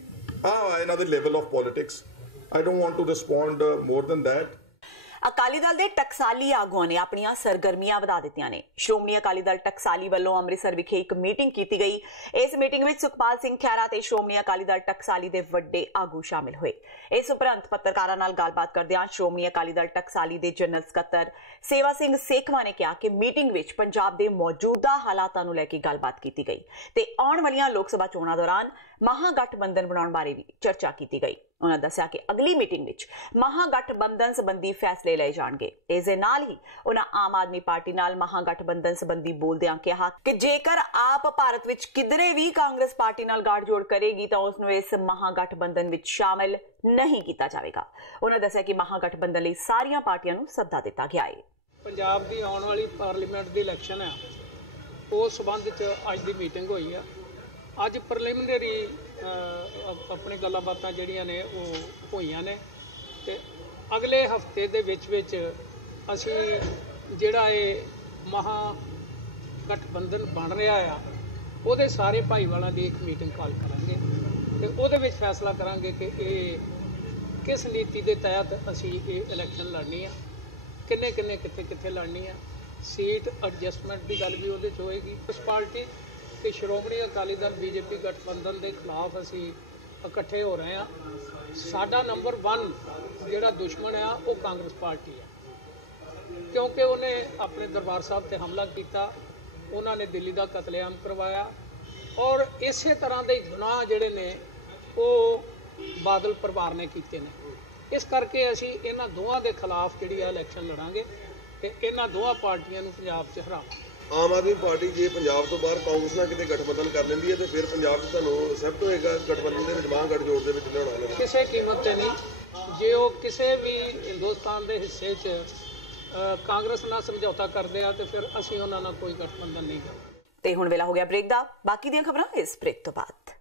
ਇਹਨਾਂ ਦੇ level of politics, I don't want to respond more than that. Akali Dal ਦੇ ਟਕਸਾਲੀ ਆਗੂਆਂ ਨੇ ਆਪਣੀਆਂ ਸਰਗਰਮੀਆਂ ਵਧਾ ਦਿੱਤੀਆਂ ਨੇ। ਸ਼੍ਰੋਮਣੀ ਅਕਾਲੀ ਦਲ ਟਕਸਾਲੀ ਵੱਲੋਂ ਅੰਮ੍ਰਿਤਸਰ ਵਿਖੇ ਇੱਕ ਮੀਟਿੰਗ ਕੀਤੀ ਗਈ। ਇਸ ਮੀਟਿੰਗ ਵਿੱਚ ਸੁਖਪਾਲ ਸਿੰਘ ਖਹਿਰਾ ਤੇ ਸ਼੍ਰੋਮਣੀ ਅਕਾਲੀ ਦਲ ਟਕਸਾਲੀ ਦੇ ਵੱਡੇ ਆਗੂ ਸ਼ਾਮਿਲ ਹੋਏ। ਇਸ ਉਪਰੰਤ ਪੱਤਰਕਾਰਾਂ ਨਾਲ ਗੱਲਬਾਤ ਕਰਦਿਆਂ ਸ਼੍ਰੋਮਣੀ ਅਕਾਲੀ ਦਲ ਟਕਸਾਲੀ ਦੇ ਜਨਰਲ ਸਕੱਤਰ ਸੇਵਾ ਸਿੰਘ ਸੇਖਵਾ ਨੇ ਕਿਹਾ ਕਿ ਮੀਟਿੰਗ ਵਿੱਚ ਪੰਜਾਬ ਦੇ ਮੌਜੂਦਾ ਹਾਲਾਤਾਂ ਨੂੰ ਲੈ ਕੇ ਗੱਲਬਾਤ ਕੀਤੀ ਗਈ ਤੇ ਆਉਣ ਵਾਲੀਆਂ ਲੋਕ ਸਭਾ ਚੋਣਾਂ ਦੌਰਾਨ ਮਹਾਗਠਬੰਧਨ ਬਣਾਉਣ ਬਾਰੇ ਵੀ ਚਰਚਾ ਕੀਤੀ ਗਈ। ਉਹਨਾਂ ਦੱਸਿਆ ਕਿ ਅਗਲੀ ਮੀਟਿੰਗ ਵਿੱਚ ਮਹਾਗਠਬੰਧਨ ਸੰਬੰਧੀ ਫੈਸਲੇ ਲਏ ਜਾਣਗੇ। ਇਸ ਦੇ ਨਾਲ ਹੀ ਉਹਨਾਂ ਆਮ ਆਦਮੀ ਪਾਰਟੀ ਨਾਲ ਮਹਾਗਠਬੰਧਨ ਸੰਬੰਧੀ ਬੋਲਦਿਆਂ ਕਿਹਾ ਕਿ ਜੇਕਰ ਆਪ ਭਾਰਤ ਵਿੱਚ ਕਿਧਰੇ ਵੀ ਕਾਂਗਰਸ ਪਾਰਟੀ ਨਾਲ ਗੱਠਜੋੜ ਕਰੇਗੀ ਤਾਂ ਉਸ ਨੂੰ ਇਸ ਮਹਾਗਠਬੰਧਨ ਵਿੱਚ ਸ਼ਾਮਿਲ ਨਹੀਂ ਕੀਤਾ ਜਾਵੇਗਾ। ਉਹਨਾਂ ਦੱਸਿਆ ਕਿ ਮਹਾਗਠਬੰਧਨ ਲਈ ਸਾਰੀਆਂ ਪਾਰਟੀਆਂ ਨੂੰ ਸੱਦਾ ਦਿੱਤਾ ਗਿਆ ਹੈ। ਪੰਜਾਬ ਦੀ ਆਉਣ ਵਾਲੀ ਪਾਰਲੀਮੈਂਟ ਦੀ ਇਲੈਕਸ਼ਨ ਆ, ਉਸ ਸਬੰਧ ਵਿੱਚ ਅੱਜ ਦੀ ਮੀਟਿੰਗ ਹੋਈ ਆ। ਅੱਜ ਪ੍ਰੀਲਿਮਿਨਰੀ ਆਪਣੇ ਗੱਲਾਂ ਬਾਤਾਂ ਜਿਹੜੀਆਂ ਨੇ ਉਹ ਹੋਈਆਂ ਨੇ, ਤੇ ਅਗਲੇ ਹਫਤੇ ਦੇ ਵਿੱਚ ਅਸੀਂ ਜਿਹੜਾ ਇਹ ਮਹਾਗਠਬੰਧਨ ਬਣ ਰਿਹਾ ਆ, ਉਹਦੇ ਸਾਰੇ ਭਾਈਵਾਲਾਂ ਦੀ ਇੱਕ ਮੀਟਿੰਗ ਕਾਲ ਕਰਾਂਗੇ ਤੇ ਉਹਦੇ ਵਿੱਚ ਫੈਸਲਾ ਕਰਾਂਗੇ ਕਿ ਇਹ ਕਿਸ ਨੀਤੀ ਦੇ ਤਹਿਤ ਅਸੀਂ ਇਹ ਇਲੈਕਸ਼ਨ ਲੜਨੀ ਆ, ਕਿੰਨੇ ਕਿੱਥੇ ਲੜਨੀ ਆ। ਸੀਟ ਐਡਜਸਟਮੈਂਟ ਦੀ ਗੱਲ ਵੀ ਉਹਦੇ 'ਚ ਹੋਏਗੀ। ਉਸ ਪਾਰਟੀ ਤੇ ਸ਼੍ਰੋਮਣੀ ਅਕਾਲੀ ਦਲ BJP ਗਠਬੰਧਨ ਦੇ ਖਿਲਾਫ ਅਸੀਂ ਇਕੱਠੇ ਹੋ ਰਹੇ ਹਾਂ। ਸਾਡਾ ਨੰਬਰ 1 ਜਿਹੜਾ ਦੁਸ਼ਮਣ ਆ ਉਹ ਕਾਂਗਰਸ ਪਾਰਟੀ ਆ, ਕਿਉਂਕਿ ਉਹਨੇ ਆਪਣੇ ਦਰਬਾਰ ਸਾਹਿਬ ਤੇ ਹਮਲਾ ਕੀਤਾ, ਉਹਨਾਂ ਨੇ ਦਿੱਲੀ ਦਾ ਕਤਲੇਆਮ ਕਰਵਾਇਆ ਔਰ ਇਸੇ ਤਰ੍ਹਾਂ ਦੇ ਗੁਨਾਹ ਜਿਹੜੇ ਨੇ ਉਹ ਬਾਦਲ ਪਰਿਵਾਰ ਨੇ ਕੀਤੇ ਨੇ। ਇਸ ਕਰਕੇ ਅਸੀਂ ਇਹਨਾਂ ਦੋਵਾਂ ਦੇ ਖਿਲਾਫ ਜਿਹੜੀ ਆ ਇਲੈਕਸ਼ਨ ਲੜਾਂਗੇ ਤੇ ਇਹਨਾਂ ਦੋਵਾਂ ਪਾਰਟੀਆਂ ਨੂੰ ਪੰਜਾਬ 'ਚ ਹਰਾਵਾਂਗੇ। ਆਮ ਆਦਮੀ ਪਾਰਟੀ ਜੇ ਪੰਜਾਬ ਤੋਂ ਬਾਹਰ ਕਾਂਗਰਸ ਨਾਲ ਕਿਤੇ ਗਠਬੰਧਨ ਕਰ ਲੈਂਦੀ ਹੈ ਤੇ ਫਿਰ ਪੰਜਾਬ 'ਚ ਤੁਹਾਨੂੰ ਐਕਸੈਪਟ ਹੋਏਗਾ ਗਠਬੰਧਨ ਦੇ ਵਿੱਚ ਮਹਾਗਠਜੋੜ ਦੇ ਵਿੱਚ ਲਿਆਉਣਾ? ਕਿਸੇ ਕੀਮਤ ਤੇ ਨਹੀਂ। ਜੇ ਉਹ ਕਿਸੇ ਵੀ ਹਿੰਦੁਸਤਾਨ ਦੇ ਹਿੱਸੇ 'ਚ ਕਾਂਗਰਸ ਨਾਲ ਸਮਝੌਤਾ ਕਰਦੇ ਆ ਤੇ ਫਿਰ ਅਸੀਂ ਉਹਨਾਂ ਨਾਲ ਕੋਈ ਗਠਬੰਧਨ ਨਹੀਂ ਕਰਦੇ। ਤੇ ਹੁਣ ਵੇਲਾ ਹੋ ਗਿਆ ਬ੍ਰੇਕ ਦਾ। ਬਾਕੀ ਦੀਆਂ ਖਬਰਾਂ ਇਸ ਬ੍ਰੇਕ ਤੋਂ ਬਾਅਦ।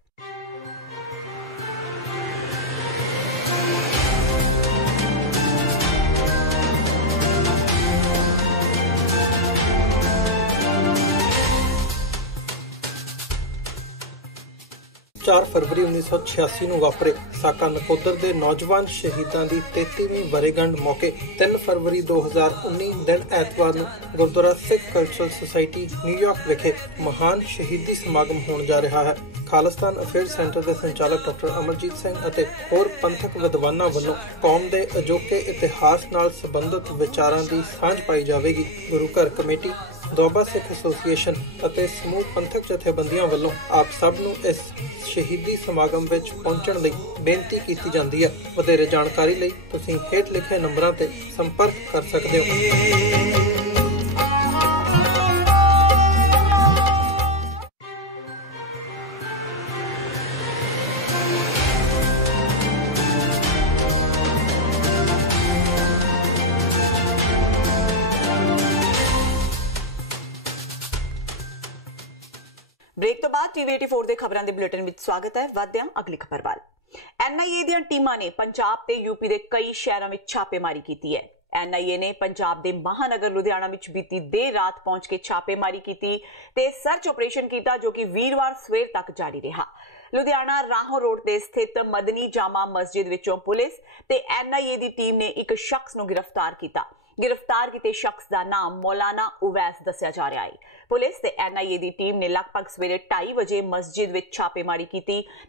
4 ਫਰਵਰੀ 1986 ਨੂੰ ਵਾਪਰੇ ਸਾਕਾ ਨਕੋਦਰ ਦੇ ਨੌਜਵਾਨ ਸ਼ਹੀਦਾਂ ਦੀ 33ਵੀਂ ਵਰ੍ਹੇਗੰਢ ਮੌਕੇ 3 ਫਰਵਰੀ 2019 ਦਿਨ ਐਤਵਾਰ ਨੂੰ ਗੁਰਦੁਆਰਾ ਸਿੱਖ ਕਲਚਰਲ ਸੁਸਾਇਟੀ ਨਿਊਯਾਰਕ ਵਿਖੇ ਮਹਾਨ ਸ਼ਹੀਦੀ ਸਮਾਗਮ ਹੋਣ ਜਾ ਰਿਹਾ ਹੈ। ਖਾਲਿਸਤਾਨ ਅਫੇਅਰਸ ਸੈਂਟਰ ਦੇ ਸੰਚਾਲਕ ਡਾਕਟਰ ਅਮਰਜੀਤ ਸਿੰਘ ਅਤੇ ਹੋਰ ਪੰਥਕ ਵਿਦਵਾਨਾਂ ਵੱਲੋਂ ਕੌਮ ਦੇ ਅਜੋਕੇ ਇਤਿਹਾਸ ਨਾਲ ਸੰਬੰਧਿਤ ਵਿਚਾਰਾਂ ਦੀ ਸਾਂਝ ਪਾਈ ਜਾਵੇਗੀ। ਗੁਰੂ ਘਰ ਕਮੇਟੀ, ਦੁਆਬਾ ਸਿੱਖ ਐਸੋਸੀਏਸ਼ਨ ਅਤੇ ਸਮੂਹ ਪੰਥਕ ਜਥੇਬੰਦੀਆਂ ਵੱਲੋਂ ਆਪ ਸਭ ਨੂੰ ਇਸ ਸ਼ਹੀਦੀ ਸਮਾਗਮ ਵਿੱਚ ਪਹੁੰਚਣ ਲਈ ਬੇਨਤੀ ਕੀਤੀ ਜਾਂਦੀ ਹੈ। ਵਧੇਰੇ ਜਾਣਕਾਰੀ ਲਈ ਤੁਸੀਂ ਹੇਠ ਲਿਖੇ ਨੰਬਰਾਂ ਤੇ ਸੰਪਰਕ ਕਰ ਸਕਦੇ ਹੋ। ब्रेक तो बाद टीवी 84 ਦੇ ਖਬਰਾਂ ਦੇ ਬੁਲੇਟਿਨ ਵਿੱਚ ਸਵਾਗਤ ਹੈ। ਵਧਦੇ ਹਾਂ ਅਗਲੀ ਖਬਰ ਵੱਲ। NIA ਦੀਆਂ ਟੀਮਾਂ ਨੇ ਪੰਜਾਬ ਤੇ ਯੂਪੀ ਦੇ ਕਈ ਸ਼ਹਿਰਾਂ ਵਿੱਚ ਛਾਪੇਮਾਰੀ ਕੀਤੀ ਹੈ। NIA ਨੇ ਪੰਜਾਬ ਦੇ ਮਹਾਨਗਰ ਲੁਧਿਆਣਾ ਵਿੱਚ ਬੀਤੀ ਦੇਰ ਰਾਤ ਪਹੁੰਚ ਕੇ ਛਾਪੇਮਾਰੀ ਕੀਤੀ ਤੇ ਸਰਚ ਆਪਰੇਸ਼ਨ ਕੀਤਾ ਜੋ ਕਿ ਵੀਰਵਾਰ ਸਵੇਰ ਤੱਕ ਜਾਰੀ ਰਿਹਾ। ਲੁਧਿਆਣਾ ਰਾਹੋਂ ਰੋਡ ਤੇ ਸਥਿਤ ਮਦਨੀ ਜਾਮਾ ਮਸਜਿਦ ਵਿੱਚੋਂ ਪੁਲਿਸ ਤੇ NIA ਦੀ ਟੀਮ ਨੇ ਇੱਕ ਸ਼ਖਸ ਨੂੰ ਗ੍ਰਿਫਤਾਰ ਕੀਤਾ। गिरफ्तार किए शख्स का नाम मौलाना उवैस दस्या जा रहा है। पुलिस ते NIA दी टीम ने लगभग सवेरे 2:30 बजे मस्जिद विच छापेमारी की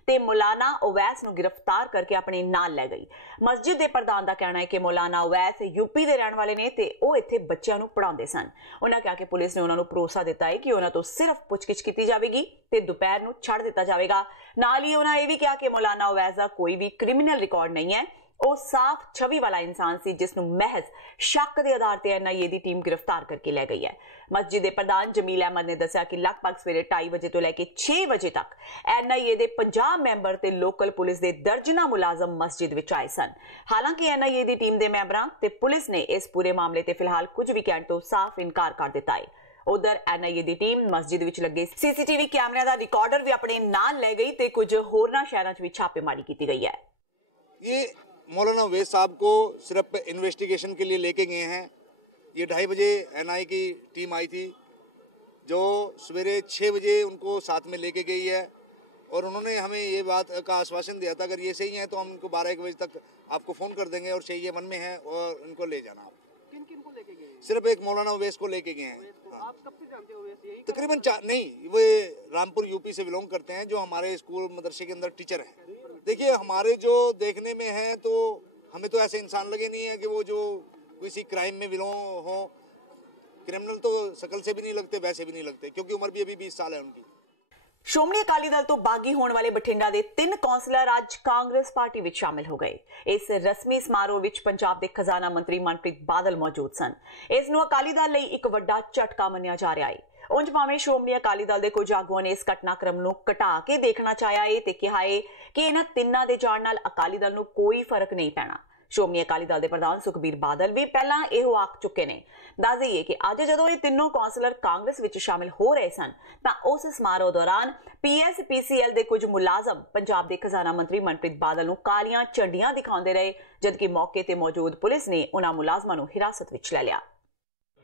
ते मौलाना उवैस नूं गिरफ्तार करके अपने नाल लै गई। मस्जिद दे प्रधान दा कहना है कि मौलाना उवैस यूपी दे रहण वाले ने ते ओह इत्थे बच्चिआं नूं पढ़ाउंदे सन। उन्हां कहा कि पुलिस ने उन्हां नूं भरोसा दिता है कि उन्हां तों सिर्फ पुछगिछ कीती जावेगी ते दुपहर नूं छड्ड दिता जावेगा। नाल ही उन्हां इह वी कहा कि मौलाना उवैस दा कोई भी क्रिमिनल रिकॉर्ड नहीं है। ਉਹ ਸਾਫ਼ ਛਵੀ ਵਾਲਾ ਇਨਸਾਨ ਸੀ ਜਿਸ ਨੂੰ ਮਹਿਜ਼ ਸ਼ੱਕ ਦੇ ਆਧਾਰ ਤੇ NIA ਦੀ ਟੀਮ ਗ੍ਰਿਫਤਾਰ ਕਰਕੇ ਲੈ ਗਈ ਹੈ। ਮਸਜਿਦ ਦੇ ਪ੍ਰਧਾਨ ਜਮੀਲ ਅਹਿਮਦ ਨੇ ਦੱਸਿਆ ਕਿ ਲਗਭਗ ਸਵੇਰੇ 2:30 ਵਜੇ ਤੋਂ ਲੈ ਕੇ 6 ਵਜੇ ਤੱਕ NIA ਦੇ 50 ਮੈਂਬਰ ਤੇ ਲੋਕਲ ਪੁਲਿਸ ਦੇ ਦਰਜਨਾਂ ਮੁਲਾਜ਼ਮ ਮਸਜਿਦ ਵਿੱਚ ਆਏ ਸਨ। ਹਾਲਾਂਕਿ NIA ਦੀ ਟੀਮ ਦੇ ਮੈਂਬਰਾਂ ਤੇ ਪੁਲਿਸ ਨੇ ਇਸ ਪੂਰੇ ਮਾਮਲੇ ਤੇ ਫਿਲਹਾਲ ਕੁਝ ਵੀ ਕਹਿਣ ਤੋਂ ਸਾਫ਼ ਇਨਕਾਰ ਕਰ ਦਿੱਤਾ ਹੈ। ਉਧਰ NIA ਦੀ ਟੀਮ ਮਸਜਿਦ ਵਿੱਚ ਲੱਗੇ CCTV ਕੈਮਰਿਆਂ ਦਾ ਰਿਕਾਰਡਰ ਵੀ ਆਪਣੇ ਨਾਲ ਲੈ ਗਈ ਤੇ ਕੁਝ ਹੋਰਨਾਂ ਸ਼ਹਿਰਾਂ 'ਚ ਵੀ ਛਾਪੇਮਾਰੀ ਕੀਤੀ ਗਈ ਹੈ। मौलाना उवैस साहब को सिर्फ इन्वेस्टिगेशन के लिए लेके गए हैं। ये 2:30 बजे NIA की टीम आई थी जो सवेरे 6 बजे उनको साथ में लेके गई है और उन्होंने हमें ये बात का आश्वासन दिया था अगर ये सही है तो हम इनको 12-1 बजे तक आपको फ़ोन कर देंगे और सही मन में है और इनको ले जाना। आप किन को लेके गए? सिर्फ एक मौलाना उवैस को लेके गए हैं। हाँ। आप कब से जानते हो? तकरीबन नहीं, वो रामपुर यूपी से बिलोंग करते हैं जो हमारे स्कूल मदरसे के अंदर टीचर हैं। देखिए हमारे जो देखने में है तो हमें तो ऐसे इंसान लगे नहीं है कि वो जो किसी क्राइम में बिलोंग हो। क्रिमिनल तो शकल से भी नहीं लगते, वैसे भी नहीं लगते क्योंकि उम्र भी अभी 20 साल है उनकी। ਸ਼੍ਰੋਮਣੀ ਅਕਾਲੀ ਦਲ ਤੋਂ ਬਾਗੀ ਹੋਣ ਵਾਲੇ ਬਠਿੰਡਾ ਦੇ 3 ਕੌਂਸਲਰ ਅੱਜ ਕਾਂਗਰਸ ਪਾਰਟੀ ਵਿੱਚ ਸ਼ਾਮਿਲ ਹੋ ਗਏ। ਇਸ ਰਸਮੀ ਸਮਾਰੋਹ ਵਿੱਚ ਪੰਜਾਬ ਦੇ ਖਜ਼ਾਨਾ ਮੰਤਰੀ ਮਨਪ੍ਰੀਤ ਬਾਦਲ ਮੌਜੂਦ ਸਨ। ਇਸ ਨੂੰ ਅਕਾਲੀ ਦਲ ਲਈ ਇੱਕ ਵੱਡਾ ਝਟਕਾ ਮੰਨਿਆ ਜਾ ਰਿਹਾ ਹੈ। ਉਂਝ ਭਾਵੇਂ ਸ਼੍ਰੋਮਣੀ ਅਕਾਲੀ ਦਲ ਦੇ ਕੁਝ ਆਗੂਆਂ ਨੇ ਇਸ ਘਟਨਾਕ੍ਰਮ ਨੂੰ ਘਟਾ ਕੇ ਦੇਖਣਾ ਚਾਹਿਆ ਹੈ ਤੇ ਕਿਹਾ ਹੈ ਕਿ ਇਹਨਾਂ ਤਿੰਨਾਂ ਦੇ ਜਾਣ ਨਾਲ ਅਕਾਲੀ ਦਲ ਨੂੰ ਕੋਈ ਫਰਕ ਨਹੀਂ ਪੈਣਾ। ਸ਼੍ਰੋਮਣੀ ਅਕਾਲੀ ਦਲ ਦੇ ਪ੍ਰਧਾਨ ਸੁਖਬੀਰ ਬਾਦਲ ਵੀ ਪਹਿਲਾਂ ਇਹੋ ਆਖ ਚੁੱਕੇ ਨੇ। ਦੱਸ ਦਈਏ ਕਿ ਅੱਜ ਜਦੋਂ ਇਹ ਤਿੰਨੋਂ ਕੌਂਸਲਰ ਕਾਂਗਰਸ ਵਿੱਚ ਸ਼ਾਮਿਲ ਹੋ ਰਹੇ ਸਨ ਤਾਂ ਉਸ ਸਮਾਰੋਹ ਦੌਰਾਨ PSPCL ਦੇ ਕੁਝ ਮੁਲਾਜ਼ਮ ਪੰਜਾਬ ਦੇ ਖਜ਼ਾਨਾ ਮੰਤਰੀ ਮਨਪ੍ਰੀਤ ਬਾਦਲ ਨੂੰ ਕਾਲੀਆਂ ਝੰਡੀਆਂ ਦਿਖਾਉਂਦੇ ਰਹੇ ਜਦਕਿ ਮੌਕੇ ਤੇ ਮੌਜੂਦ ਪੁਲਿਸ ਨੇ ਉਹਨਾਂ ਮੁਲਾਜ਼ਮਾਂ ਨੂੰ ਹਿਰਾਸਤ ਵਿੱਚ ਲੈ ਲਿਆ।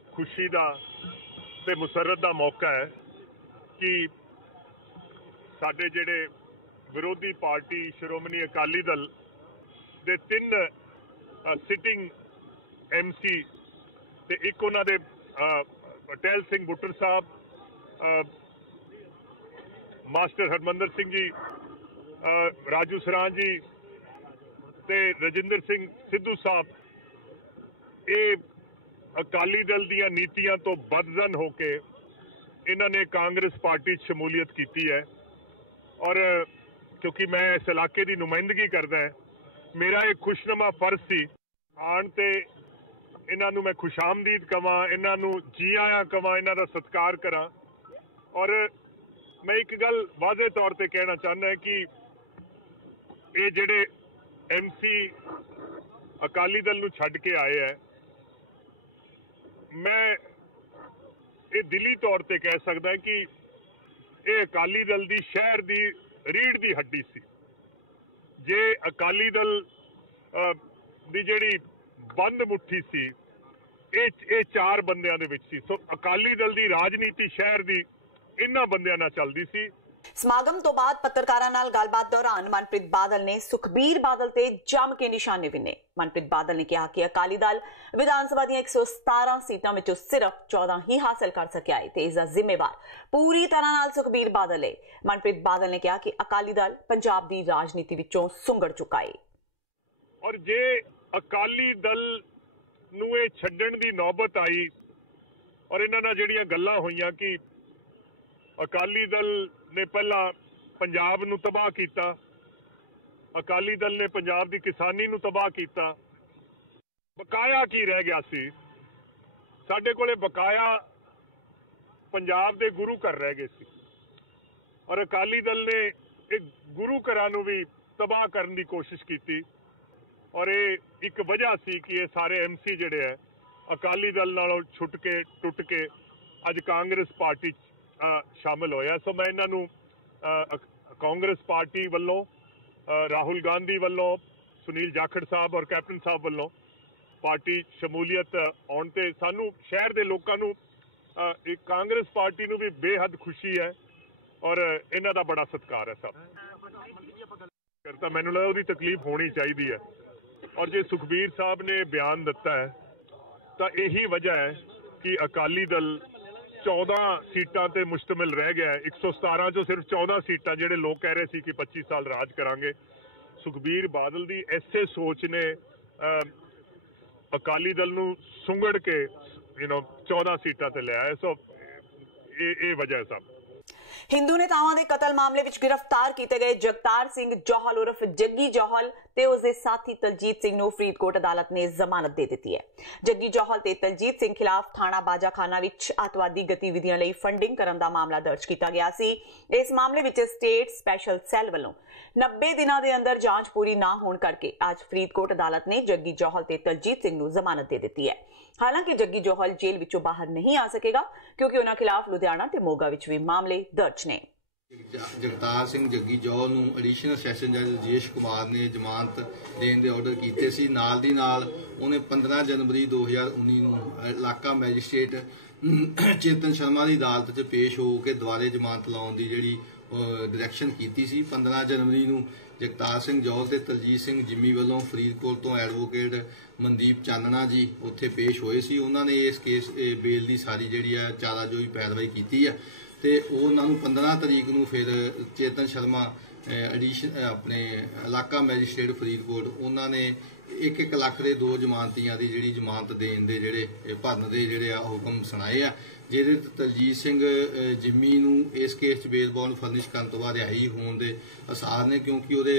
ਖੁਸ਼ੀ ਦਾ ਤੇ ਮੁਸਰਤ ਦਾ ਮੌਕਾ ਹੈ ਕਿ ਸਾਡੇ ਜਿਹੜੇ ਵਿਰੋਧੀ ਪਾਰਟੀ ਸ਼੍ਰੋਮਣੀ ਅਕਾਲੀ ਦਲ ਦੇ 3 ਸਿਟਿੰਗ MC ਤੇ ਇੱਕ ਉਹਨਾਂ ਦੇ ਪਟੇਲ ਸਿੰਘ ਬੁੱਟਰ ਸਾਹਿਬ, ਮਾਸਟਰ ਹਰਮੰਦਰ ਸਿੰਘ ਜੀ, ਰਾਜੂ ਸਰਾਂ ਜੀ ਤੇ ਰਜਿੰਦਰ ਸਿੰਘ ਸਿੱਧੂ ਸਾਹਿਬ, ਇਹ ਅਕਾਲੀ ਦਲ ਦੀਆਂ ਨੀਤੀਆਂ ਤੋਂ ਬਦਜ਼ਨ ਹੋ ਕੇ ਇਹਨਾਂ ਨੇ ਕਾਂਗਰਸ ਪਾਰਟੀ 'ਚ ਸ਼ਮੂਲੀਅਤ ਕੀਤੀ ਹੈ। ਔਰ ਕਿਉਂਕਿ ਮੈਂ ਇਸ ਇਲਾਕੇ ਦੀ ਨੁਮਾਇੰਦਗੀ ਕਰਦਾ, ਮੇਰਾ ਇਹ ਖੁਸ਼ਨੁਮਾ ਫਰਜ਼ ਸੀ ਆਉਣ ਤੇ ਇਹਨਾਂ ਨੂੰ ਮੈਂ ਖੁਸ਼ਾਮਦੀਦ ਕਵਾਂ, ਇਹਨਾਂ ਨੂੰ ਜੀ ਆਇਆਂ ਕਵਾਂ, ਇਹਨਾਂ ਦਾ ਸਤਿਕਾਰ ਕਰਾਂ। ਔਰ ਮੈਂ ਇੱਕ ਗੱਲ ਵਾਜ਼ੇ ਤੌਰ ਤੇ ਕਹਿਣਾ ਚਾਹੁੰਦਾ ਕਿ ਇਹ ਜਿਹੜੇ MC ਅਕਾਲੀ ਦਲ ਨੂੰ ਛੱਡ ਕੇ ਆਏ ਹੈ, ਮੈਂ ਇਹ ਦਿਲੀ ਤੌਰ ਤੇ ਕਹਿ ਸਕਦਾ ਕਿ ਇਹ ਅਕਾਲੀ ਦਲ ਦੀ ਸ਼ਹਿਰ ਦੀ ਰੀੜ੍ਹ ਦੀ ਹੱਡੀ ਸੀ। ਜੇ ਅਕਾਲੀ ਦਲ ਦੀ ਜਿਹੜੀ ਬੰਦ ਮੁੱਠੀ ਸੀ ਇਹ 4 ਬੰਦਿਆਂ ਦੇ ਵਿੱਚ ਸੀ। ਸੋ ਅਕਾਲੀ ਦਲ ਦੀ ਰਾਜਨੀਤੀ ਸ਼ਹਿਰ ਦੀ ਇਹਨਾਂ ਬੰਦਿਆਂ ਨਾਲ ਚੱਲਦੀ ਸੀ ਸਮਾਗਮ ਤੋਂ ਬਾਅਦ ਪੱਤਰਕਾਰਾਂ ਨਾਲ ਗੱਲਬਾਤ ਦੌਰਾਨ ਮਨਪ੍ਰੀਤ ਬਾਦਲ ਨੇ ਸੁਖਬੀਰ ਬਾਦਲ ਤੇ ਜੰਮ ਕੇ ਨਿਸ਼ਾਨੇ ਵਿੰਨੇ। ਮਨਪ੍ਰੀਤ ਬਾਦਲ ਨੇ ਕਿਹਾ ਕਿ ਅਕਾਲੀ ਦਲ ਵਿਧਾਨ ਸਭਾ ਦੀਆਂ 117 ਸੀਟਾਂ ਵਿੱਚੋਂ ਸਿਰਫ 14 ਹੀ ਹਾਸਲ ਕਰ ਸਕਿਆ ਹੈ ਤੇ ਇਸ ਦਾ ਜ਼ਿੰਮੇਵਾਰ ਪੂਰੀ ਤਰ੍ਹਾਂ ਨਾਲ ਸੁਖਬੀਰ ਬਾਦਲ ਹੈ। ਮਨਪ੍ਰੀਤ ਬਾਦਲ ਨੇ ਕਿਹਾ ਕਿ ਅਕਾਲੀ ਦਲ ਪੰਜਾਬ ਦੀ ਰਾਜਨੀਤੀ ਵਿੱਚੋਂ ਸੁੰਗੜ ਚੁੱਕਾ ਹੈ ਔਰ ਜੇ ਅਕਾਲੀ ਦਲ ਨੂੰ ਇਹ ਛੱਡਣ ਦੀ ਨੌਬਤ ਆਈ ਔਰ ਇਹਨਾਂ ਨਾਲ ਜਿਹੜੀਆਂ ਗੱਲਾਂ ਹੋਈਆਂ ਕਿ ਅਕਾਲੀ ਦਲ ਨੇ ਪਹਿਲਾਂ ਪੰਜਾਬ ਨੂੰ ਤਬਾਹ ਕੀਤਾ, ਅਕਾਲੀ ਦਲ ਨੇ ਪੰਜਾਬ ਦੀ ਕਿਸਾਨੀ ਨੂੰ ਤਬਾਹ ਕੀਤਾ, ਬਕਾਇਆ ਕੀ ਰਹਿ ਗਿਆ ਸੀ? ਸਾਡੇ ਕੋਲੇ ਬਕਾਇਆ ਪੰਜਾਬ ਦੇ ਗੁਰੂ ਘਰ ਰਹਿ ਗਏ ਸੀ ਔਰ ਅਕਾਲੀ ਦਲ ਨੇ ਇਹ ਗੁਰੂ ਘਰਾਂ ਨੂੰ ਵੀ ਤਬਾਹ ਕਰਨ ਦੀ ਕੋਸ਼ਿਸ਼ ਕੀਤੀ ਔਰ ਇਹ ਇੱਕ ਵਜ੍ਹਾ ਸੀ ਕਿ ਇਹ ਸਾਰੇ ਐਮਸੀ ਜਿਹੜੇ ਹੈ ਅਕਾਲੀ ਦਲ ਨਾਲੋਂ ਛੁੱਟ ਕੇ ਟੁੱਟ ਕੇ ਅੱਜ ਕਾਂਗਰਸ ਪਾਰਟੀ ਸ਼ਾਮਿਲ ਹੋਇਆ। ਸੋ ਮੈਂ ਇਹਨਾਂ ਨੂੰ ਕਾਂਗਰਸ ਪਾਰਟੀ ਵੱਲੋਂ, ਰਾਹੁਲ ਗਾਂਧੀ ਵੱਲੋਂ, ਸੁਨੀਲ ਜਾਖੜ ਸਾਹਿਬ ਔਰ ਕੈਪਟਨ ਸਾਹਿਬ ਵੱਲੋਂ ਪਾਰਟੀ ਸ਼ਮੂਲੀਅਤ ਆਉਣ ਤੇ ਸਾਨੂੰ ਸ਼ਹਿਰ ਦੇ ਲੋਕਾਂ ਨੂੰ ਇੱਕ ਕਾਂਗਰਸ ਪਾਰਟੀ ਨੂੰ ਵੀ ਬੇਹੱਦ ਖੁਸ਼ੀ ਹੈ ਔਰ ਇਹਨਾਂ ਦਾ ਬੜਾ ਸਤਿਕਾਰ ਹੈ। ਸਭ ਤਾਂ ਮੈਨੂੰ ਲੱਗਦਾ ਉਹਦੀ ਤਕਲੀਫ ਹੋਣੀ ਚਾਹੀਦੀ ਹੈ ਔਰ ਜੇ ਸੁਖਬੀਰ ਸਾਹਿਬ ਨੇ ਬਿਆਨ ਦਿੱਤਾ ਹੈ ਤਾਂ ਇਹੀ ਵਜ੍ਹਾ ਹੈ ਕਿ ਅਕਾਲੀ ਦਲ 14 ਸੀਟਾਂ ਤੇ ਮੁਸ਼ਤਮਿਲ ਰਹਿ ਗਿਆ ਹੈ। 117 ਚੋਂ ਸਿਰਫ 14 ਸੀਟਾਂ ਜਿਹੜੇ ਲੋਕ ਕਹਿ ਰਹੇ ਸੀ ਕਿ 25 ਸਾਲ ਰਾਜ ਕਰਾਂਗੇ। ਸੁਖਬੀਰ ਬਾਦਲ ਦੀ ਐਸੇ ਸੋਚ ਨੇ ਅਕਾਲੀ ਦਲ ਨੂੰ ਸੁੰਗੜ ਕੇ 14 ਸੀਟਾਂ ਤੇ ਲਿਆ ਹੈ। ਸੋ ਇਹ ਵਜ੍ਹਾ ਹੈ ਸਭ। ਹਿੰਦੂ ਨੇਤਾਵਾਂ ਦੇ ਕਤਲ ਮਾਮਲੇ ਵਿੱਚ ਗ੍ਰਿਫਤਾਰ ਕੀਤੇ ਗਏ ਜਗਤਾਰ ਸਿੰਘ ਜੌਹਲ ਉਰਫ ਜੱਗੀ ਜੌਹਲ ਤੇ ਉਸਦੇ ਸਾਥੀ ਤਲਜੀਤ ਸਿੰਘ ਨੂੰ ਫਰੀਦਕੋਟ ਅਦਾਲਤ ਨੇ ਜ਼ਮਾਨਤ ਦੇ ਦਿੱਤੀ ਹੈ। ਜੱਗੀ ਜੌਹਲ ਤੇ ਤਲਜੀਤ ਸਿੰਘ ਖਿਲਾਫ ਥਾਣਾ ਬਾਜਾਖਾਨਾ ਵਿੱਚ ਅੱਤਵਾਦੀ ਗਤੀਵਿਧੀਆਂ ਲਈ ਫੰਡਿੰਗ ਕਰਨ ਦਾ ਮਾਮਲਾ ਦਰਜ ਕੀਤਾ ਗਿਆ ਸੀ। ਇਸ ਮਾਮਲੇ ਵਿੱਚ ਸਟੇਟ ਸਪੈਸ਼ਲ ਸੈੱਲ ਵੱਲੋਂ 90 ਦਿਨਾਂ ਦੇ ਅੰਦਰ ਜਾਂਚ ਪੂਰੀ ਨਾ ਹੋਣ ਕਰਕੇ ਅੱਜ ਫਰੀਦਕੋਟ ਅਦਾਲਤ ਨੇ ਜੱਗੀ ਜੌਹਲ ਤੇ ਤਲਜੀਤ ਸਿੰਘ ਨੂੰ ਜ਼ਮਾਨਤ ਦੇ ਦਿੱਤੀ ਹੈ। ਹਾਲਾਂਕਿ ਜੱਗੀ ਜੌਹਲ ਜੇਲ੍ਹ ਵਿੱਚੋਂ ਬਾਹਰ ਨਹੀਂ ਆ ਸਕੇਗਾ ਕਿਉਂਕਿ ਉਹਨਾਂ ਖਿਲਾਫ ਲੁਧਿਆਣਾ ਤੇ ਮੋਗਾ ਵਿੱਚ ਵੀ ਮਾਮਲੇ ਦਰਜ ਨੇ। ਜਗਤਾਰ ਸਿੰਘ ਜੱਗੀ ਜੌਹਲ ਨੂੰ ਐਡੀਸ਼ਨਲ ਸੈਸ਼ਨ ਜੱਜ ਰਜੇਸ਼ ਕੁਮਾਰ ਨੇ ਜ਼ਮਾਨਤ ਦੇਣ ਦੇ ਆਰਡਰ ਕੀਤੇ ਸੀ। ਨਾਲ ਦੀ ਨਾਲ ਉਹਨੇ 15 ਜਨਵਰੀ 2019 ਨੂੰ ਇਲਾਕਾ ਮੈਜਿਸਟ੍ਰੇਟ ਚੇਤਨ ਸ਼ਰਮਾ ਦੀ ਅਦਾਲਤ 'ਚ ਪੇਸ਼ ਹੋ ਕੇ ਦੁਬਾਰੇ ਜ਼ਮਾਨਤ ਲਾਉਣ ਦੀ ਜਿਹੜੀ ਡਾਇਰੈਕਸ਼ਨ ਕੀਤੀ ਸੀ। 15 ਜਨਵਰੀ ਨੂੰ ਜਗਤਾਰ ਸਿੰਘ ਜੌਹਲ ਤੇ ਤਲਜੀਤ ਸਿੰਘ ਜਿੰਮੀ ਵੱਲੋਂ ਫਰੀਦਕੋਟ ਤੋਂ ਐਡਵੋਕੇਟ ਮਨਦੀਪ ਚਾਨਣਾ ਜੀ ਉੱਥੇ ਪੇਸ਼ ਹੋਏ ਸੀ। ਉਹਨਾਂ ਨੇ ਇਸ ਕੇਸ ਬੇਲ ਦੀ ਸਾਰੀ ਜਿਹੜੀ ਆ ਚਾਰਾਜੋਈ ਪੈਰਵਾਈ ਕੀਤੀ ਆ ਤੇ ਉਹਨਾਂ ਨੂੰ 15 ਤਰੀਕ ਨੂੰ ਫਿਰ ਚੇਤਨ ਸ਼ਰਮਾ ਆਪਣੇ ਇਲਾਕਾ ਮੈਜਿਸਟ੍ਰੇਟ ਫਰੀਦਕੋਟ ਉਹਨਾਂ ਨੇ 1-1 ਲੱਖ ਦੇ 2 ਜ਼ਮਾਨਤੀਆਂ ਦੀ ਜਿਹੜੀ ਜ਼ਮਾਨਤ ਦੇਣ ਦੇ ਜਿਹੜੇ ਭਰਨ ਦੇ ਜਿਹੜੇ ਆ ਹੁਕਮ ਸੁਣਾਏ ਆ, ਜਿਹਦੇ ਤਲਜੀਤ ਸਿੰਘ ਜਿੰਮੀ ਨੂੰ ਇਸ ਕੇਸ 'ਚ ਬੇਲ ਬੌਂਡ ਫਰਨਿਸ਼ ਕਰਨ ਤੋਂ ਬਾਅਦ ਰਿਹਾਈ ਹੋਣ ਦੇ ਅਸਾਰ ਨੇ ਕਿਉਂਕਿ ਉਹਦੇ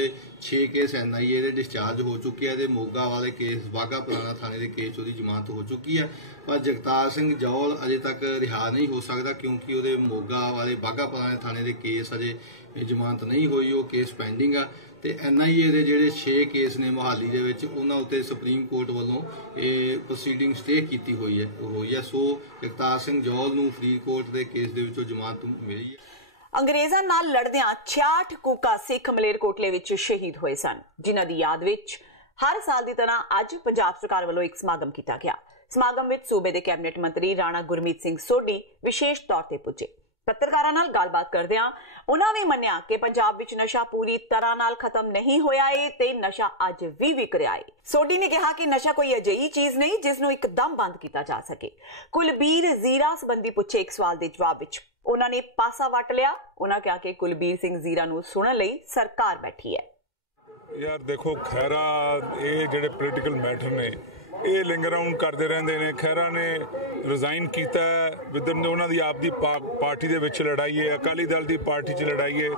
6 ਕੇਸ NIA ਦੇ ਡਿਸਚਾਰਜ ਹੋ ਚੁੱਕੇ ਆ ਤੇ ਮੋਗਾ ਵਾਲੇ ਕੇਸ ਬਾਘਾ ਪੁਰਾਣਾ ਥਾਣੇ ਦੇ ਕੇਸ ਉਹਦੀ ਜ਼ਮਾਨਤ ਹੋ ਚੁੱਕੀ ਆ। ਪਰ ਜਗਤਾਰ ਸਿੰਘ ਜੌਹਲ ਅਜੇ ਤੱਕ ਰਿਹਾ ਨਹੀਂ ਹੋ ਸਕਦਾ ਕਿਉਂਕਿ ਉਹਦੇ ਮੋਗਾ ਵਾਲੇ ਬਾਘਾ ਪੁਰਾਣੇ ਥਾਣੇ ਦੇ ਕੇਸ ਅਜੇ ਜ਼ਮਾਨਤ ਨਹੀਂ ਹੋਈ, ਉਹ ਕੇਸ ਪੈਂਡਿੰਗ ਆ ਤੇ NIA ਦੇ ਜਿਹੜੇ 6 ਕੇਸ ਨੇ ਮੁਹਾਲੀ ਦੇ ਵਿੱਚ ਉਹਨਾਂ ਉੱਤੇ ਸੁਪਰੀਮ ਕੋਰਟ ਵੱਲੋਂ ਇਹ ਪ੍ਰੋਸੀਡਿੰਗ ਸਟੇ ਕੀਤੀ ਹੋਈ ਹੈ। ਸੋ ਜਗਤਾਰ ਸਿੰਘ ਜੌਹਲ ਨੂੰ ਫਰੀਦਕੋਟ ਦੇ ਕੇਸ ਦੇ ਵਿੱਚੋਂ ਜ਼ਮਾਨਤ ਮਿਲੀ ਹੈ। ਅੰਗਰੇਜ਼ਾਂ ਨਾਲ ਲੜਦਿਆਂ 66 ਕੂਕਾ ਸਿੱਖ ਮਲੇਰਕੋਟਲੇ ਵਿੱਚ ਸ਼ਹੀਦ ਹੋਏ ਸਨ, ਜਿਨ੍ਹਾਂ ਦੀ ਯਾਦ ਵਿੱਚ ਹਰ ਸਾਲ ਦੀ ਤਰ੍ਹਾਂ ਅੱਜ ਪੰਜਾਬ ਸਰਕਾਰ ਵੱਲੋਂ ਇੱਕ ਸਮਾਗਮ ਕੀਤਾ ਗਿਆ। ਸਮਾਗਮ ਵਿੱਚ ਸੂਬੇ ਦੇ ਕੈਬਨਿਟ ਮੰਤਰੀ ਰਾਣਾ ਗੁਰਮੀਤ ਸਿੰਘ ਸੋਢੀ ਵਿਸ਼ੇਸ਼ ਤੌਰ ਤੇ ਪੁੱਜੇ। ਪੱਤਰਕਾਰਾਂ ਨਾਲ ਗੱਲਬਾਤ ਕਰਦਿਆਂ ਉਹਨਾਂ ਵੀ ਮੰਨਿਆ ਕਿ ਪੰਜਾਬ ਵਿੱਚ ਨਸ਼ਾ ਪੂਰੀ ਤਰ੍ਹਾਂ ਨਾਲ ਖਤਮ ਨਹੀਂ ਹੋਇਆ ਏ ਤੇ ਨਸ਼ਾ ਅੱਜ ਵੀ ਵਿਕ ਰਿਹਾ ਏ। ਸੋਢੀ ਨੇ ਕਿਹਾ ਕਿ ਨਸ਼ਾ ਕੋਈ ਅਜਿਹੀ ਚੀਜ਼ ਨਹੀਂ ਜਿਸ ਨੂੰ ਇੱਕਦਮ ਬੰਦ ਕੀਤਾ ਜਾ ਸਕੇ। ਕੁਲਬੀਰ ਜ਼ੀਰਾ ਸੰਬੰਧੀ ਪੁੱਛੇ ਇੱਕ ਸਵਾਲ ਦੇ ਜਵਾਬ ਵਿੱਚ ਉਹਨਾਂ ਨੇ ਪਾਸਾ ਵੱਟ ਲਿਆ। ਉਹਨਾਂ ਕਿਹਾ ਕਿ ਕੁਲਬੀਰ ਸਿੰਘ ਜ਼ੀਰਾ ਨੂੰ ਸੁਣਨ ਲਈ ਸਰਕਾਰ ਬੈਠੀ ਹੈ। ਯਾਰ ਦੇਖੋ, ਖੈਰਾ ਇਹ ਜਿਹੜੇ ਪੋਲੀਟੀਕਲ ਮੈਟਰ ਨੇ ਇਹ ਲਿੰਗ ਅਰਾਊਂਡ ਕਰਦੇ ਰਹਿੰਦੇ ਨੇ। ਖੈਰਾ ਨੇ ਰਿਜ਼ਾਈਨ ਕੀਤਾ ਵਿਦਨ ਉਹਨਾਂ ਦੀ ਆਪਦੀ ਪਾਰਟੀ ਦੇ ਵਿੱਚ ਲੜਾਈ ਹੈ, ਅਕਾਲੀ ਦਲ ਦੀ ਪਾਰਟੀ 'ਚ ਲੜਾਈ ਹੈ,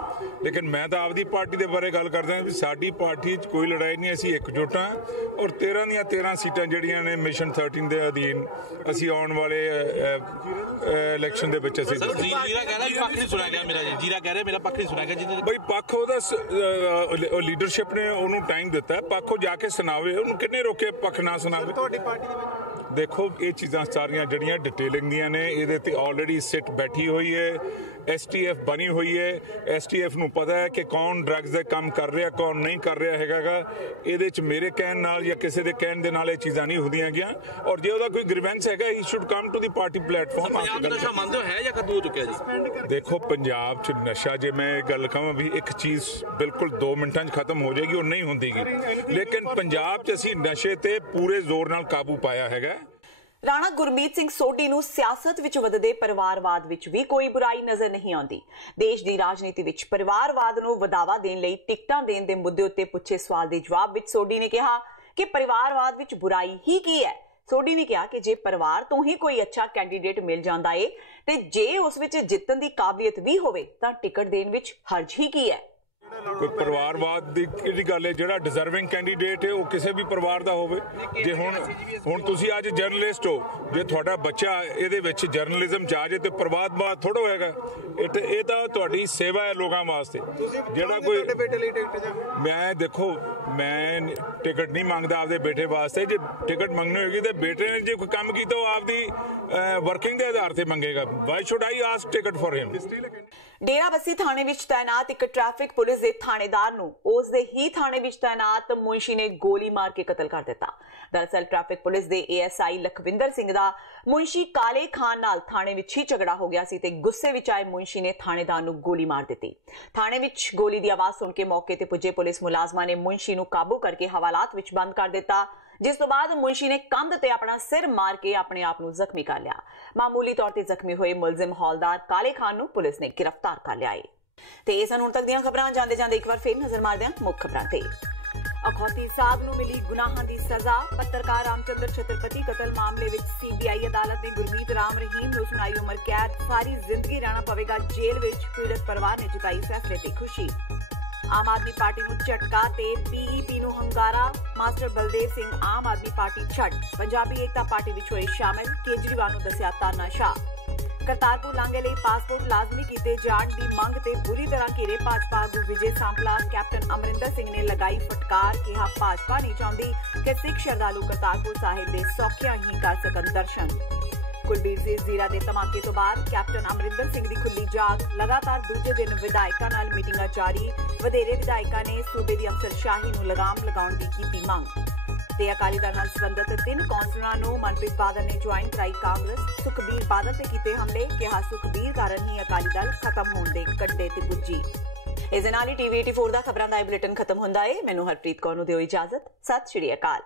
ਲੇਕਿਨ ਮੈਂ ਤਾਂ ਆਪਦੀ ਪਾਰਟੀ ਦੇ ਬਾਰੇ ਗੱਲ ਕਰਦਾ ਵੀ ਸਾਡੀ ਪਾਰਟੀ 'ਚ ਕੋਈ ਲੜਾਈ ਨਹੀਂ, ਅਸੀਂ ਇਕਜੁੱਟ ਹਾਂ ਔਰ 13 ਦੀਆਂ 13 ਸੀਟਾਂ ਜਿਹੜੀਆਂ ਨੇ ਮਿਸ਼ਨ 13 ਦੇ ਅਧੀਨ ਅਸੀਂ ਆਉਣ ਵਾਲੇ ਇਲੈਕਸ਼ਨ ਦੇ ਵਿੱਚ ਅਸੀਂ ਬਈ ਪੱਖ ਉਹਦਾ ਲੀਡਰਸ਼ਿਪ ਨੇ ਉਹਨੂੰ ਟਾਈਮ ਦਿੱਤਾ, ਪੱਖ ਉਹ ਜਾ ਕੇ ਸੁਣਾਵੇ, ਉਹਨੂੰ ਕਿੰਨੇ ਰੋਕੇ ਪੱਖ ਨਾ ਸੁਣਾਵੇ। ਤੁਹਾਡੀ ਪਾਰਟੀ ਦੇ ਵਿੱਚ ਦੇਖੋ ਇਹ ਚੀਜ਼ਾਂ ਸਾਰੀਆਂ ਜਿਹੜੀਆਂ ਡਿਟੇਲਿੰਗ ਦੀਆਂ ਨੇ, ਇਹਦੇ ਤੇ ਆਲਰੇਡੀ ਸਿੱਟ ਬੈਠੀ ਹੋਈ ਹੈ STF ਬਣੀ ਹੋਈ ਹੈ। STF ਨੂੰ ਪਤਾ ਹੈ ਕਿ ਕੌਣ ਡਰੱਗਸ ਦੇ ਕੰਮ ਕਰ ਰਿਹਾ, ਕੌਣ ਨਹੀਂ ਕਰ ਰਿਹਾ ਹੈਗਾ। ਇਹਦੇ 'ਚ ਮੇਰੇ ਕਹਿਣ ਨਾਲ ਜਾਂ ਕਿਸੇ ਦੇ ਕਹਿਣ ਦੇ ਨਾਲ ਇਹ ਚੀਜ਼ਾਂ ਨਹੀਂ ਹੁੰਦੀਆਂ ਗਿਆ। ਔਰ ਜੇ ਉਹਦਾ ਕੋਈ ਗ੍ਰੀਵੈਂਸ ਹੈਗਾ, ਹੀ should come to the party platform. Punjab ਦਾ ਨਸ਼ਾ ਮੰਨਦੇ ਹੋ ਹੈ ਜਾਂ ਕਦੋਂ ਹੋ ਚੁੱਕਿਆ ਜੀ? ਦੇਖੋ, ਪੰਜਾਬ 'ਚ ਨਸ਼ਾ, ਜੇ ਮੈਂ ਇਹ ਗੱਲ ਕਹਾਂ ਵੀ ਇੱਕ ਚੀਜ਼ ਬਿਲਕੁਲ 2 ਮਿੰਟਾਂ 'ਚ ਖਤਮ ਹੋ ਜਾਏਗੀ, ਉਹ ਨਹੀਂ ਹੁੰਦੀਗੀ। ਲੇਕਿਨ ਪੰਜਾਬ 'ਚ ਅਸੀਂ ਨਸ਼ੇ ਤੇ ਪੂਰੇ ਜ਼ੋਰ ਨਾਲ ਕਾਬੂ ਪਾਇਆ ਹੈਗਾ। ਰਾਣਾ ਗੁਰਮੀਤ ਸਿੰਘ ਸੋਢੀ ਨੂੰ ਸਿਆਸਤ ਵਿੱਚ ਵਧਦੇ ਪਰਿਵਾਰਵਾਦ ਵਿੱਚ ਵੀ ਕੋਈ ਬੁਰਾਈ ਨਜ਼ਰ ਨਹੀਂ ਆਉਂਦੀ। ਦੇਸ਼ ਦੀ ਰਾਜਨੀਤੀ ਵਿੱਚ ਪਰਿਵਾਰਵਾਦ ਨੂੰ ਵਧਾਵਾ ਦੇਣ ਲਈ ਟਿਕਟਾਂ ਦੇਣ ਦੇ ਮੁੱਦੇ ਉੱਤੇ ਪੁੱਛੇ ਸਵਾਲ ਦੇ ਜਵਾਬ ਵਿੱਚ ਸੋਢੀ ਨੇ ਕਿਹਾ ਕਿ ਪਰਿਵਾਰਵਾਦ ਵਿੱਚ ਬੁਰਾਈ ਹੀ ਕੀ ਹੈ। ਸੋਢੀ ਨੇ ਕਿਹਾ ਕਿ ਜੇ ਪਰਿਵਾਰ ਤੋਂ ਹੀ ਕੋਈ ਅੱਛਾ ਕੈਂਡੀਡੇਟ ਮਿਲ ਜਾਂਦਾ ਏ ਤੇ ਜੇ ਉਸ ਵਿੱਚ ਜਿੱਤਣ ਦੀ ਕਾਬਲੀਅਤ ਵੀ ਹੋਵੇ ਤਾਂ ਟਿਕਟ ਦੇਣ ਵਿੱਚ ਹਰਜ ਹੀ ਕੀ ਹੈ। ਕੋਈ ਪਰਿਵਾਰਵਾਦ ਦੀ ਕਿਹੜੀ ਗੱਲ ਹੈ? ਜਿਹੜਾ ਡਿਜ਼ਰਵਿੰਗ ਕੈਂਡੀਡੇਟ ਹੈ ਉਹ ਕਿਸੇ ਵੀ ਪਰਿਵਾਰ ਦਾ ਹੋਵੇ। ਜੇ ਹੁਣ ਤੁਸੀਂ ਅੱਜ ਜਰਨਲਿਸਟ ਹੋ, ਜੇ ਤੁਹਾਡਾ ਬੱਚਾ ਇਹਦੇ ਵਿੱਚ ਜਰਨਲਿਜ਼ਮ 'ਚ ਆ ਜਾਏ ਤੇ ਪਰਿਵਾਰਵਾਦ ਥੋੜ੍ਹਾ ਹੋਏਗਾ। ਇਹ ਤਾਂ ਤੁਹਾਡੀ ਸੇਵਾ ਹੈ ਲੋਕਾਂ ਵਾਸਤੇ। ਜਿਹੜਾ ਕੋਈ ਮੈਂ ਦੇਖੋ, ਮੈਂ ਟਿਕਟ ਨਹੀਂ ਮੰਗਦਾ ਆਪਦੇ ਬੇਟੇ ਵਾਸਤੇ। ਜੇ ਟਿਕਟ ਮੰਗਣੀ ਹੋਏਗੀ ਤੇ ਬੇਟੇ ਨੇ ਜੇ ਕੋਈ ਕੰਮ ਕੀਤਾ ਉਹ ਆਪਦੀ ਵਰਕਿੰਗ ਦੇ ਆਧਾਰ ਤੇ ਮੰਗੇਗਾ। Why should I ask ticket for him? Derabassi ਥਾਣੇ ਵਿੱਚ ਤਾਇਨਾਤ ਇੱਕ ਟ੍ਰੈਫਿਕ ਪੁਲਿਸ ਦੇ ਥਾਣੇਦਾਰ ਨੂੰ ਉਸ ਦੇ ਹੀ ਥਾਣੇ ਵਿੱਚ ਤਾਇਨਾਤ ਮੁਨਸ਼ੀ ਨੇ ਗੋਲੀ ਮਾਰ ਕੇ ਕਤਲ ਕਰ ਦਿੱਤਾ। ਦਰਅਸਲ ਟ੍ਰੈਫਿਕ ਪੁਲਿਸ ਦੇ ASI ਲਖਵਿੰਦਰ ਸਿੰਘ ਦਾ ਮੁਨਸ਼ੀ ਕਾਲੇ ਖਾਨ ਨਾਲ ਥਾਣੇ ਵਿੱਚ ਹੀ ਝਗੜਾ ਹੋ ਗਿਆ ਸੀ ਤੇ ਗੁੱਸੇ ਵਿੱਚ ਆਏ ਮੁਨਸ਼ੀ ਨੇ ਥਾਣੇਦਾਰ ਨੂੰ ਗੋਲੀ ਮਾਰ ਦਿੱਤੀ। ਥਾਣੇ ਵਿੱਚ ਗੋਲੀ ਦੀ ਆਵਾਜ਼ ਸੁਣ ਕੇ ਮੌਕੇ ਤੇ ਪੁੱਜੇ ਪੁਲਿਸ ਮੁਲਾਜ਼ਮਾਂ ਨੇ ਮੁਨਸ਼ੀ ਨੂੰ ਕਾਬੂ ਕਰਕੇ ਹਵਾਲਾਤ ਵਿੱਚ ਬੰਦ ਕਰ ਦਿੱਤਾ, ਜਿਸ ਤੋਂ ਬਾਅਦ ਮੁਨਸ਼ੀ ਨੇ ਕੰਧ ਤੇ ਆਪਣਾ ਸਿਰ ਮਾਰ ਕੇ ਆਪਣੇ ਆਪ ਨੂੰ ਜ਼ਖਮੀ ਕਰ ਲਿਆ। ਮਾਮੂਲੀ ਤੌਰ ਤੇ ਜ਼ਖਮੀ ਹੋਏ ਮੁਲਜ਼ਮ ਹੌਲਦਾਰ ਕਾਲੇ ਖਾਨ ਨੂੰ ਪੁਲਿਸ ਨੇ ਗ੍ਰਿਫਤਾਰ ਕਰ ਲਿਆ ਹੈ। ਤੇ ਇਹ ਸਨ ਹੁਣ ਤੱਕ ਦੀਆਂ ਖਬਰਾਂ। ਜਾਂਦੇ ਜਾਂਦੇ ਇੱਕ ਵਾਰ ਫੇਰ ਨਜ਼ਰ ਮਾਰਦੇ ਹਾਂ ਮੁੱਖ ਖਬਰਾਂ ਤੇ। ਅਖੌਤੀ ਸਾਧ ਨੂੰ ਮਿਲੀ ਗੁਨਾਹਾਂ ਦੀ ਸਜ਼ਾ। ਪੱਤਰਕਾਰ ਰਾਮਚੰਦਰ ਛਤਰਪਤੀ ਕਤਲ ਮਾਮਲੇ ਵਿੱਚ CBI ਅਦਾਲਤ ਨੇ ਗੁਰਮੀਤ ਰਾਮ ਰਹੀਮ ਨੂੰ ਸੁਣਾਈ ਉਮਰ ਕੈਦ। ਸਾਰੀ ਜ਼ਿੰਦਗੀ ਰਹਿਣਾ ਪਵੇਗਾ ਜੇਲ੍ਹ ਵਿੱਚ। ਪੀੜਤ ਪਰਿਵਾਰ ਨੇ ਜਤਾਈ ਫੈਸਲੇ ਤੇ ਖੁਸ਼ੀ। ਆਮ ਆਦਮੀ ਪਾਰਟੀ ਨੂੰ ਝਟਕਾ ਤੇ PEP ਨੂੰ ਹੰਕਾਰਾ। ਮਾਸਟਰ ਬਲਦੇਵ ਸਿੰਘ ਆਮ ਆਦਮੀ ਪਾਰਟੀ ਛੱਡ ਪੰਜਾਬੀ ਏਕਤਾ ਪਾਰਟੀ ਵਿੱਚ ਹੋਏ ਸ਼ਾਮਿਲ। ਕੇਜਰੀਵਾਲ ਨੂੰ ਦੱਸਿਆ ਤਾਨਾਸ਼ਾਹ। ਕਰਤਾਰਪੁਰ ਲਾਂਘੇ ਲਈ ਪਾਸਪੋਰਟ ਲਾਜ਼ਮੀ ਕੀਤੇ ਜਾਣ ਦੀ ਮੰਗ ਤੇ ਬੁਰੀ ਤਰ੍ਹਾਂ ਘੇਰੇ ਭਾਜਪਾ ਆਗੂ ਵਿਜੇ ਸਾਂਪਲਾ। ਕੈਪਟਨ ਅਮਰਿੰਦਰ ਸਿੰਘ ਨੇ ਲਗਾਈ ਫਟਕਾਰ, ਕਿਹਾ ਭਾਜਪਾ ਨਹੀਂ ਚਾਹੁੰਦੀ ਕਿ ਸਿੱਖ ਸ਼ਰਧਾਲੂ ਕਰਤਾਰਪੁਰ ਸਾਹਿਬ ਦੇ ਸੌਖਿਆਂ ਹੀ ਕਰ ਸਕਣ ਦਰਸ਼ਨ। ਕੁਲਬੀਰ ਸਿੰਘ ਜ਼ੀਰਾ ਦੇ ਧਮਾਕੇ ਤੋਂ ਬਾਅਦ ਕੈਪਟਨ ਅਮਰਿੰਦਰ ਸਿੰਘ ਦੀ ਖੁੱਲੀ ਜਾਗ। ਲਗਾਤਾਰ ਦੂਜੇ ਦਿਨ ਵਿਧਾਇਕਾਂ ਨਾਲ ਮੀਟਿੰਗਾਂ ਜਾਰੀ। ਵਧੇਰੇ ਵਿਧਾਇਕਾਂ ਨੇ ਸੂਬੇ ਦੀ ਅਫਸਰਸ਼ਾਹੀ ਨੂੰ ਲਗਾਮ ਲਗਾਉਣ ਦੀ ਕੀਤੀ ਮੰਗ। ਤੇ ਅਕਾਲੀ ਦਲ ਨਾਲ ਸੰਬੰਧਿਤ 3 ਕੌਂਸਲਰਾਂ ਨੂੰ ਮਨਪ੍ਰੀਤ ਬਾਦਲ ਨੇ ਜੁਆਇਨ ਕਰਾਈ ਕਾਂਗਰਸ। ਸੁਖਬੀਰ ਬਾਦਲ ਤੇ ਕੀਤੇ ਹਮਲੇ, ਕਿਹਾ ਸੁਖਬੀਰ ਕਾਰਨ ਹੀ ਅਕਾਲੀ ਦਲ ਖਤਮ ਹੋਣ ਦੇ ਕੰਢੇ ਤੇ ਪੁੱਜੀ। ਇਸ ਦੇ ਨਾਲ ਹੀ TV 84 ਦਾ ਖਬਰਾਂ ਦਾ ਬੁਲੇਟਿਨ ਖਤਮ ਹੁੰਦਾ ਹੈ। ਮੈਨੂੰ ਹਰਪ੍ਰੀਤ ਕੌਰ ਨੂੰ ਦਿਓ ਇਜਾਜ਼ਤ। ਸਤਿ ਸ਼੍ਰੀ ਅਕਾਲ।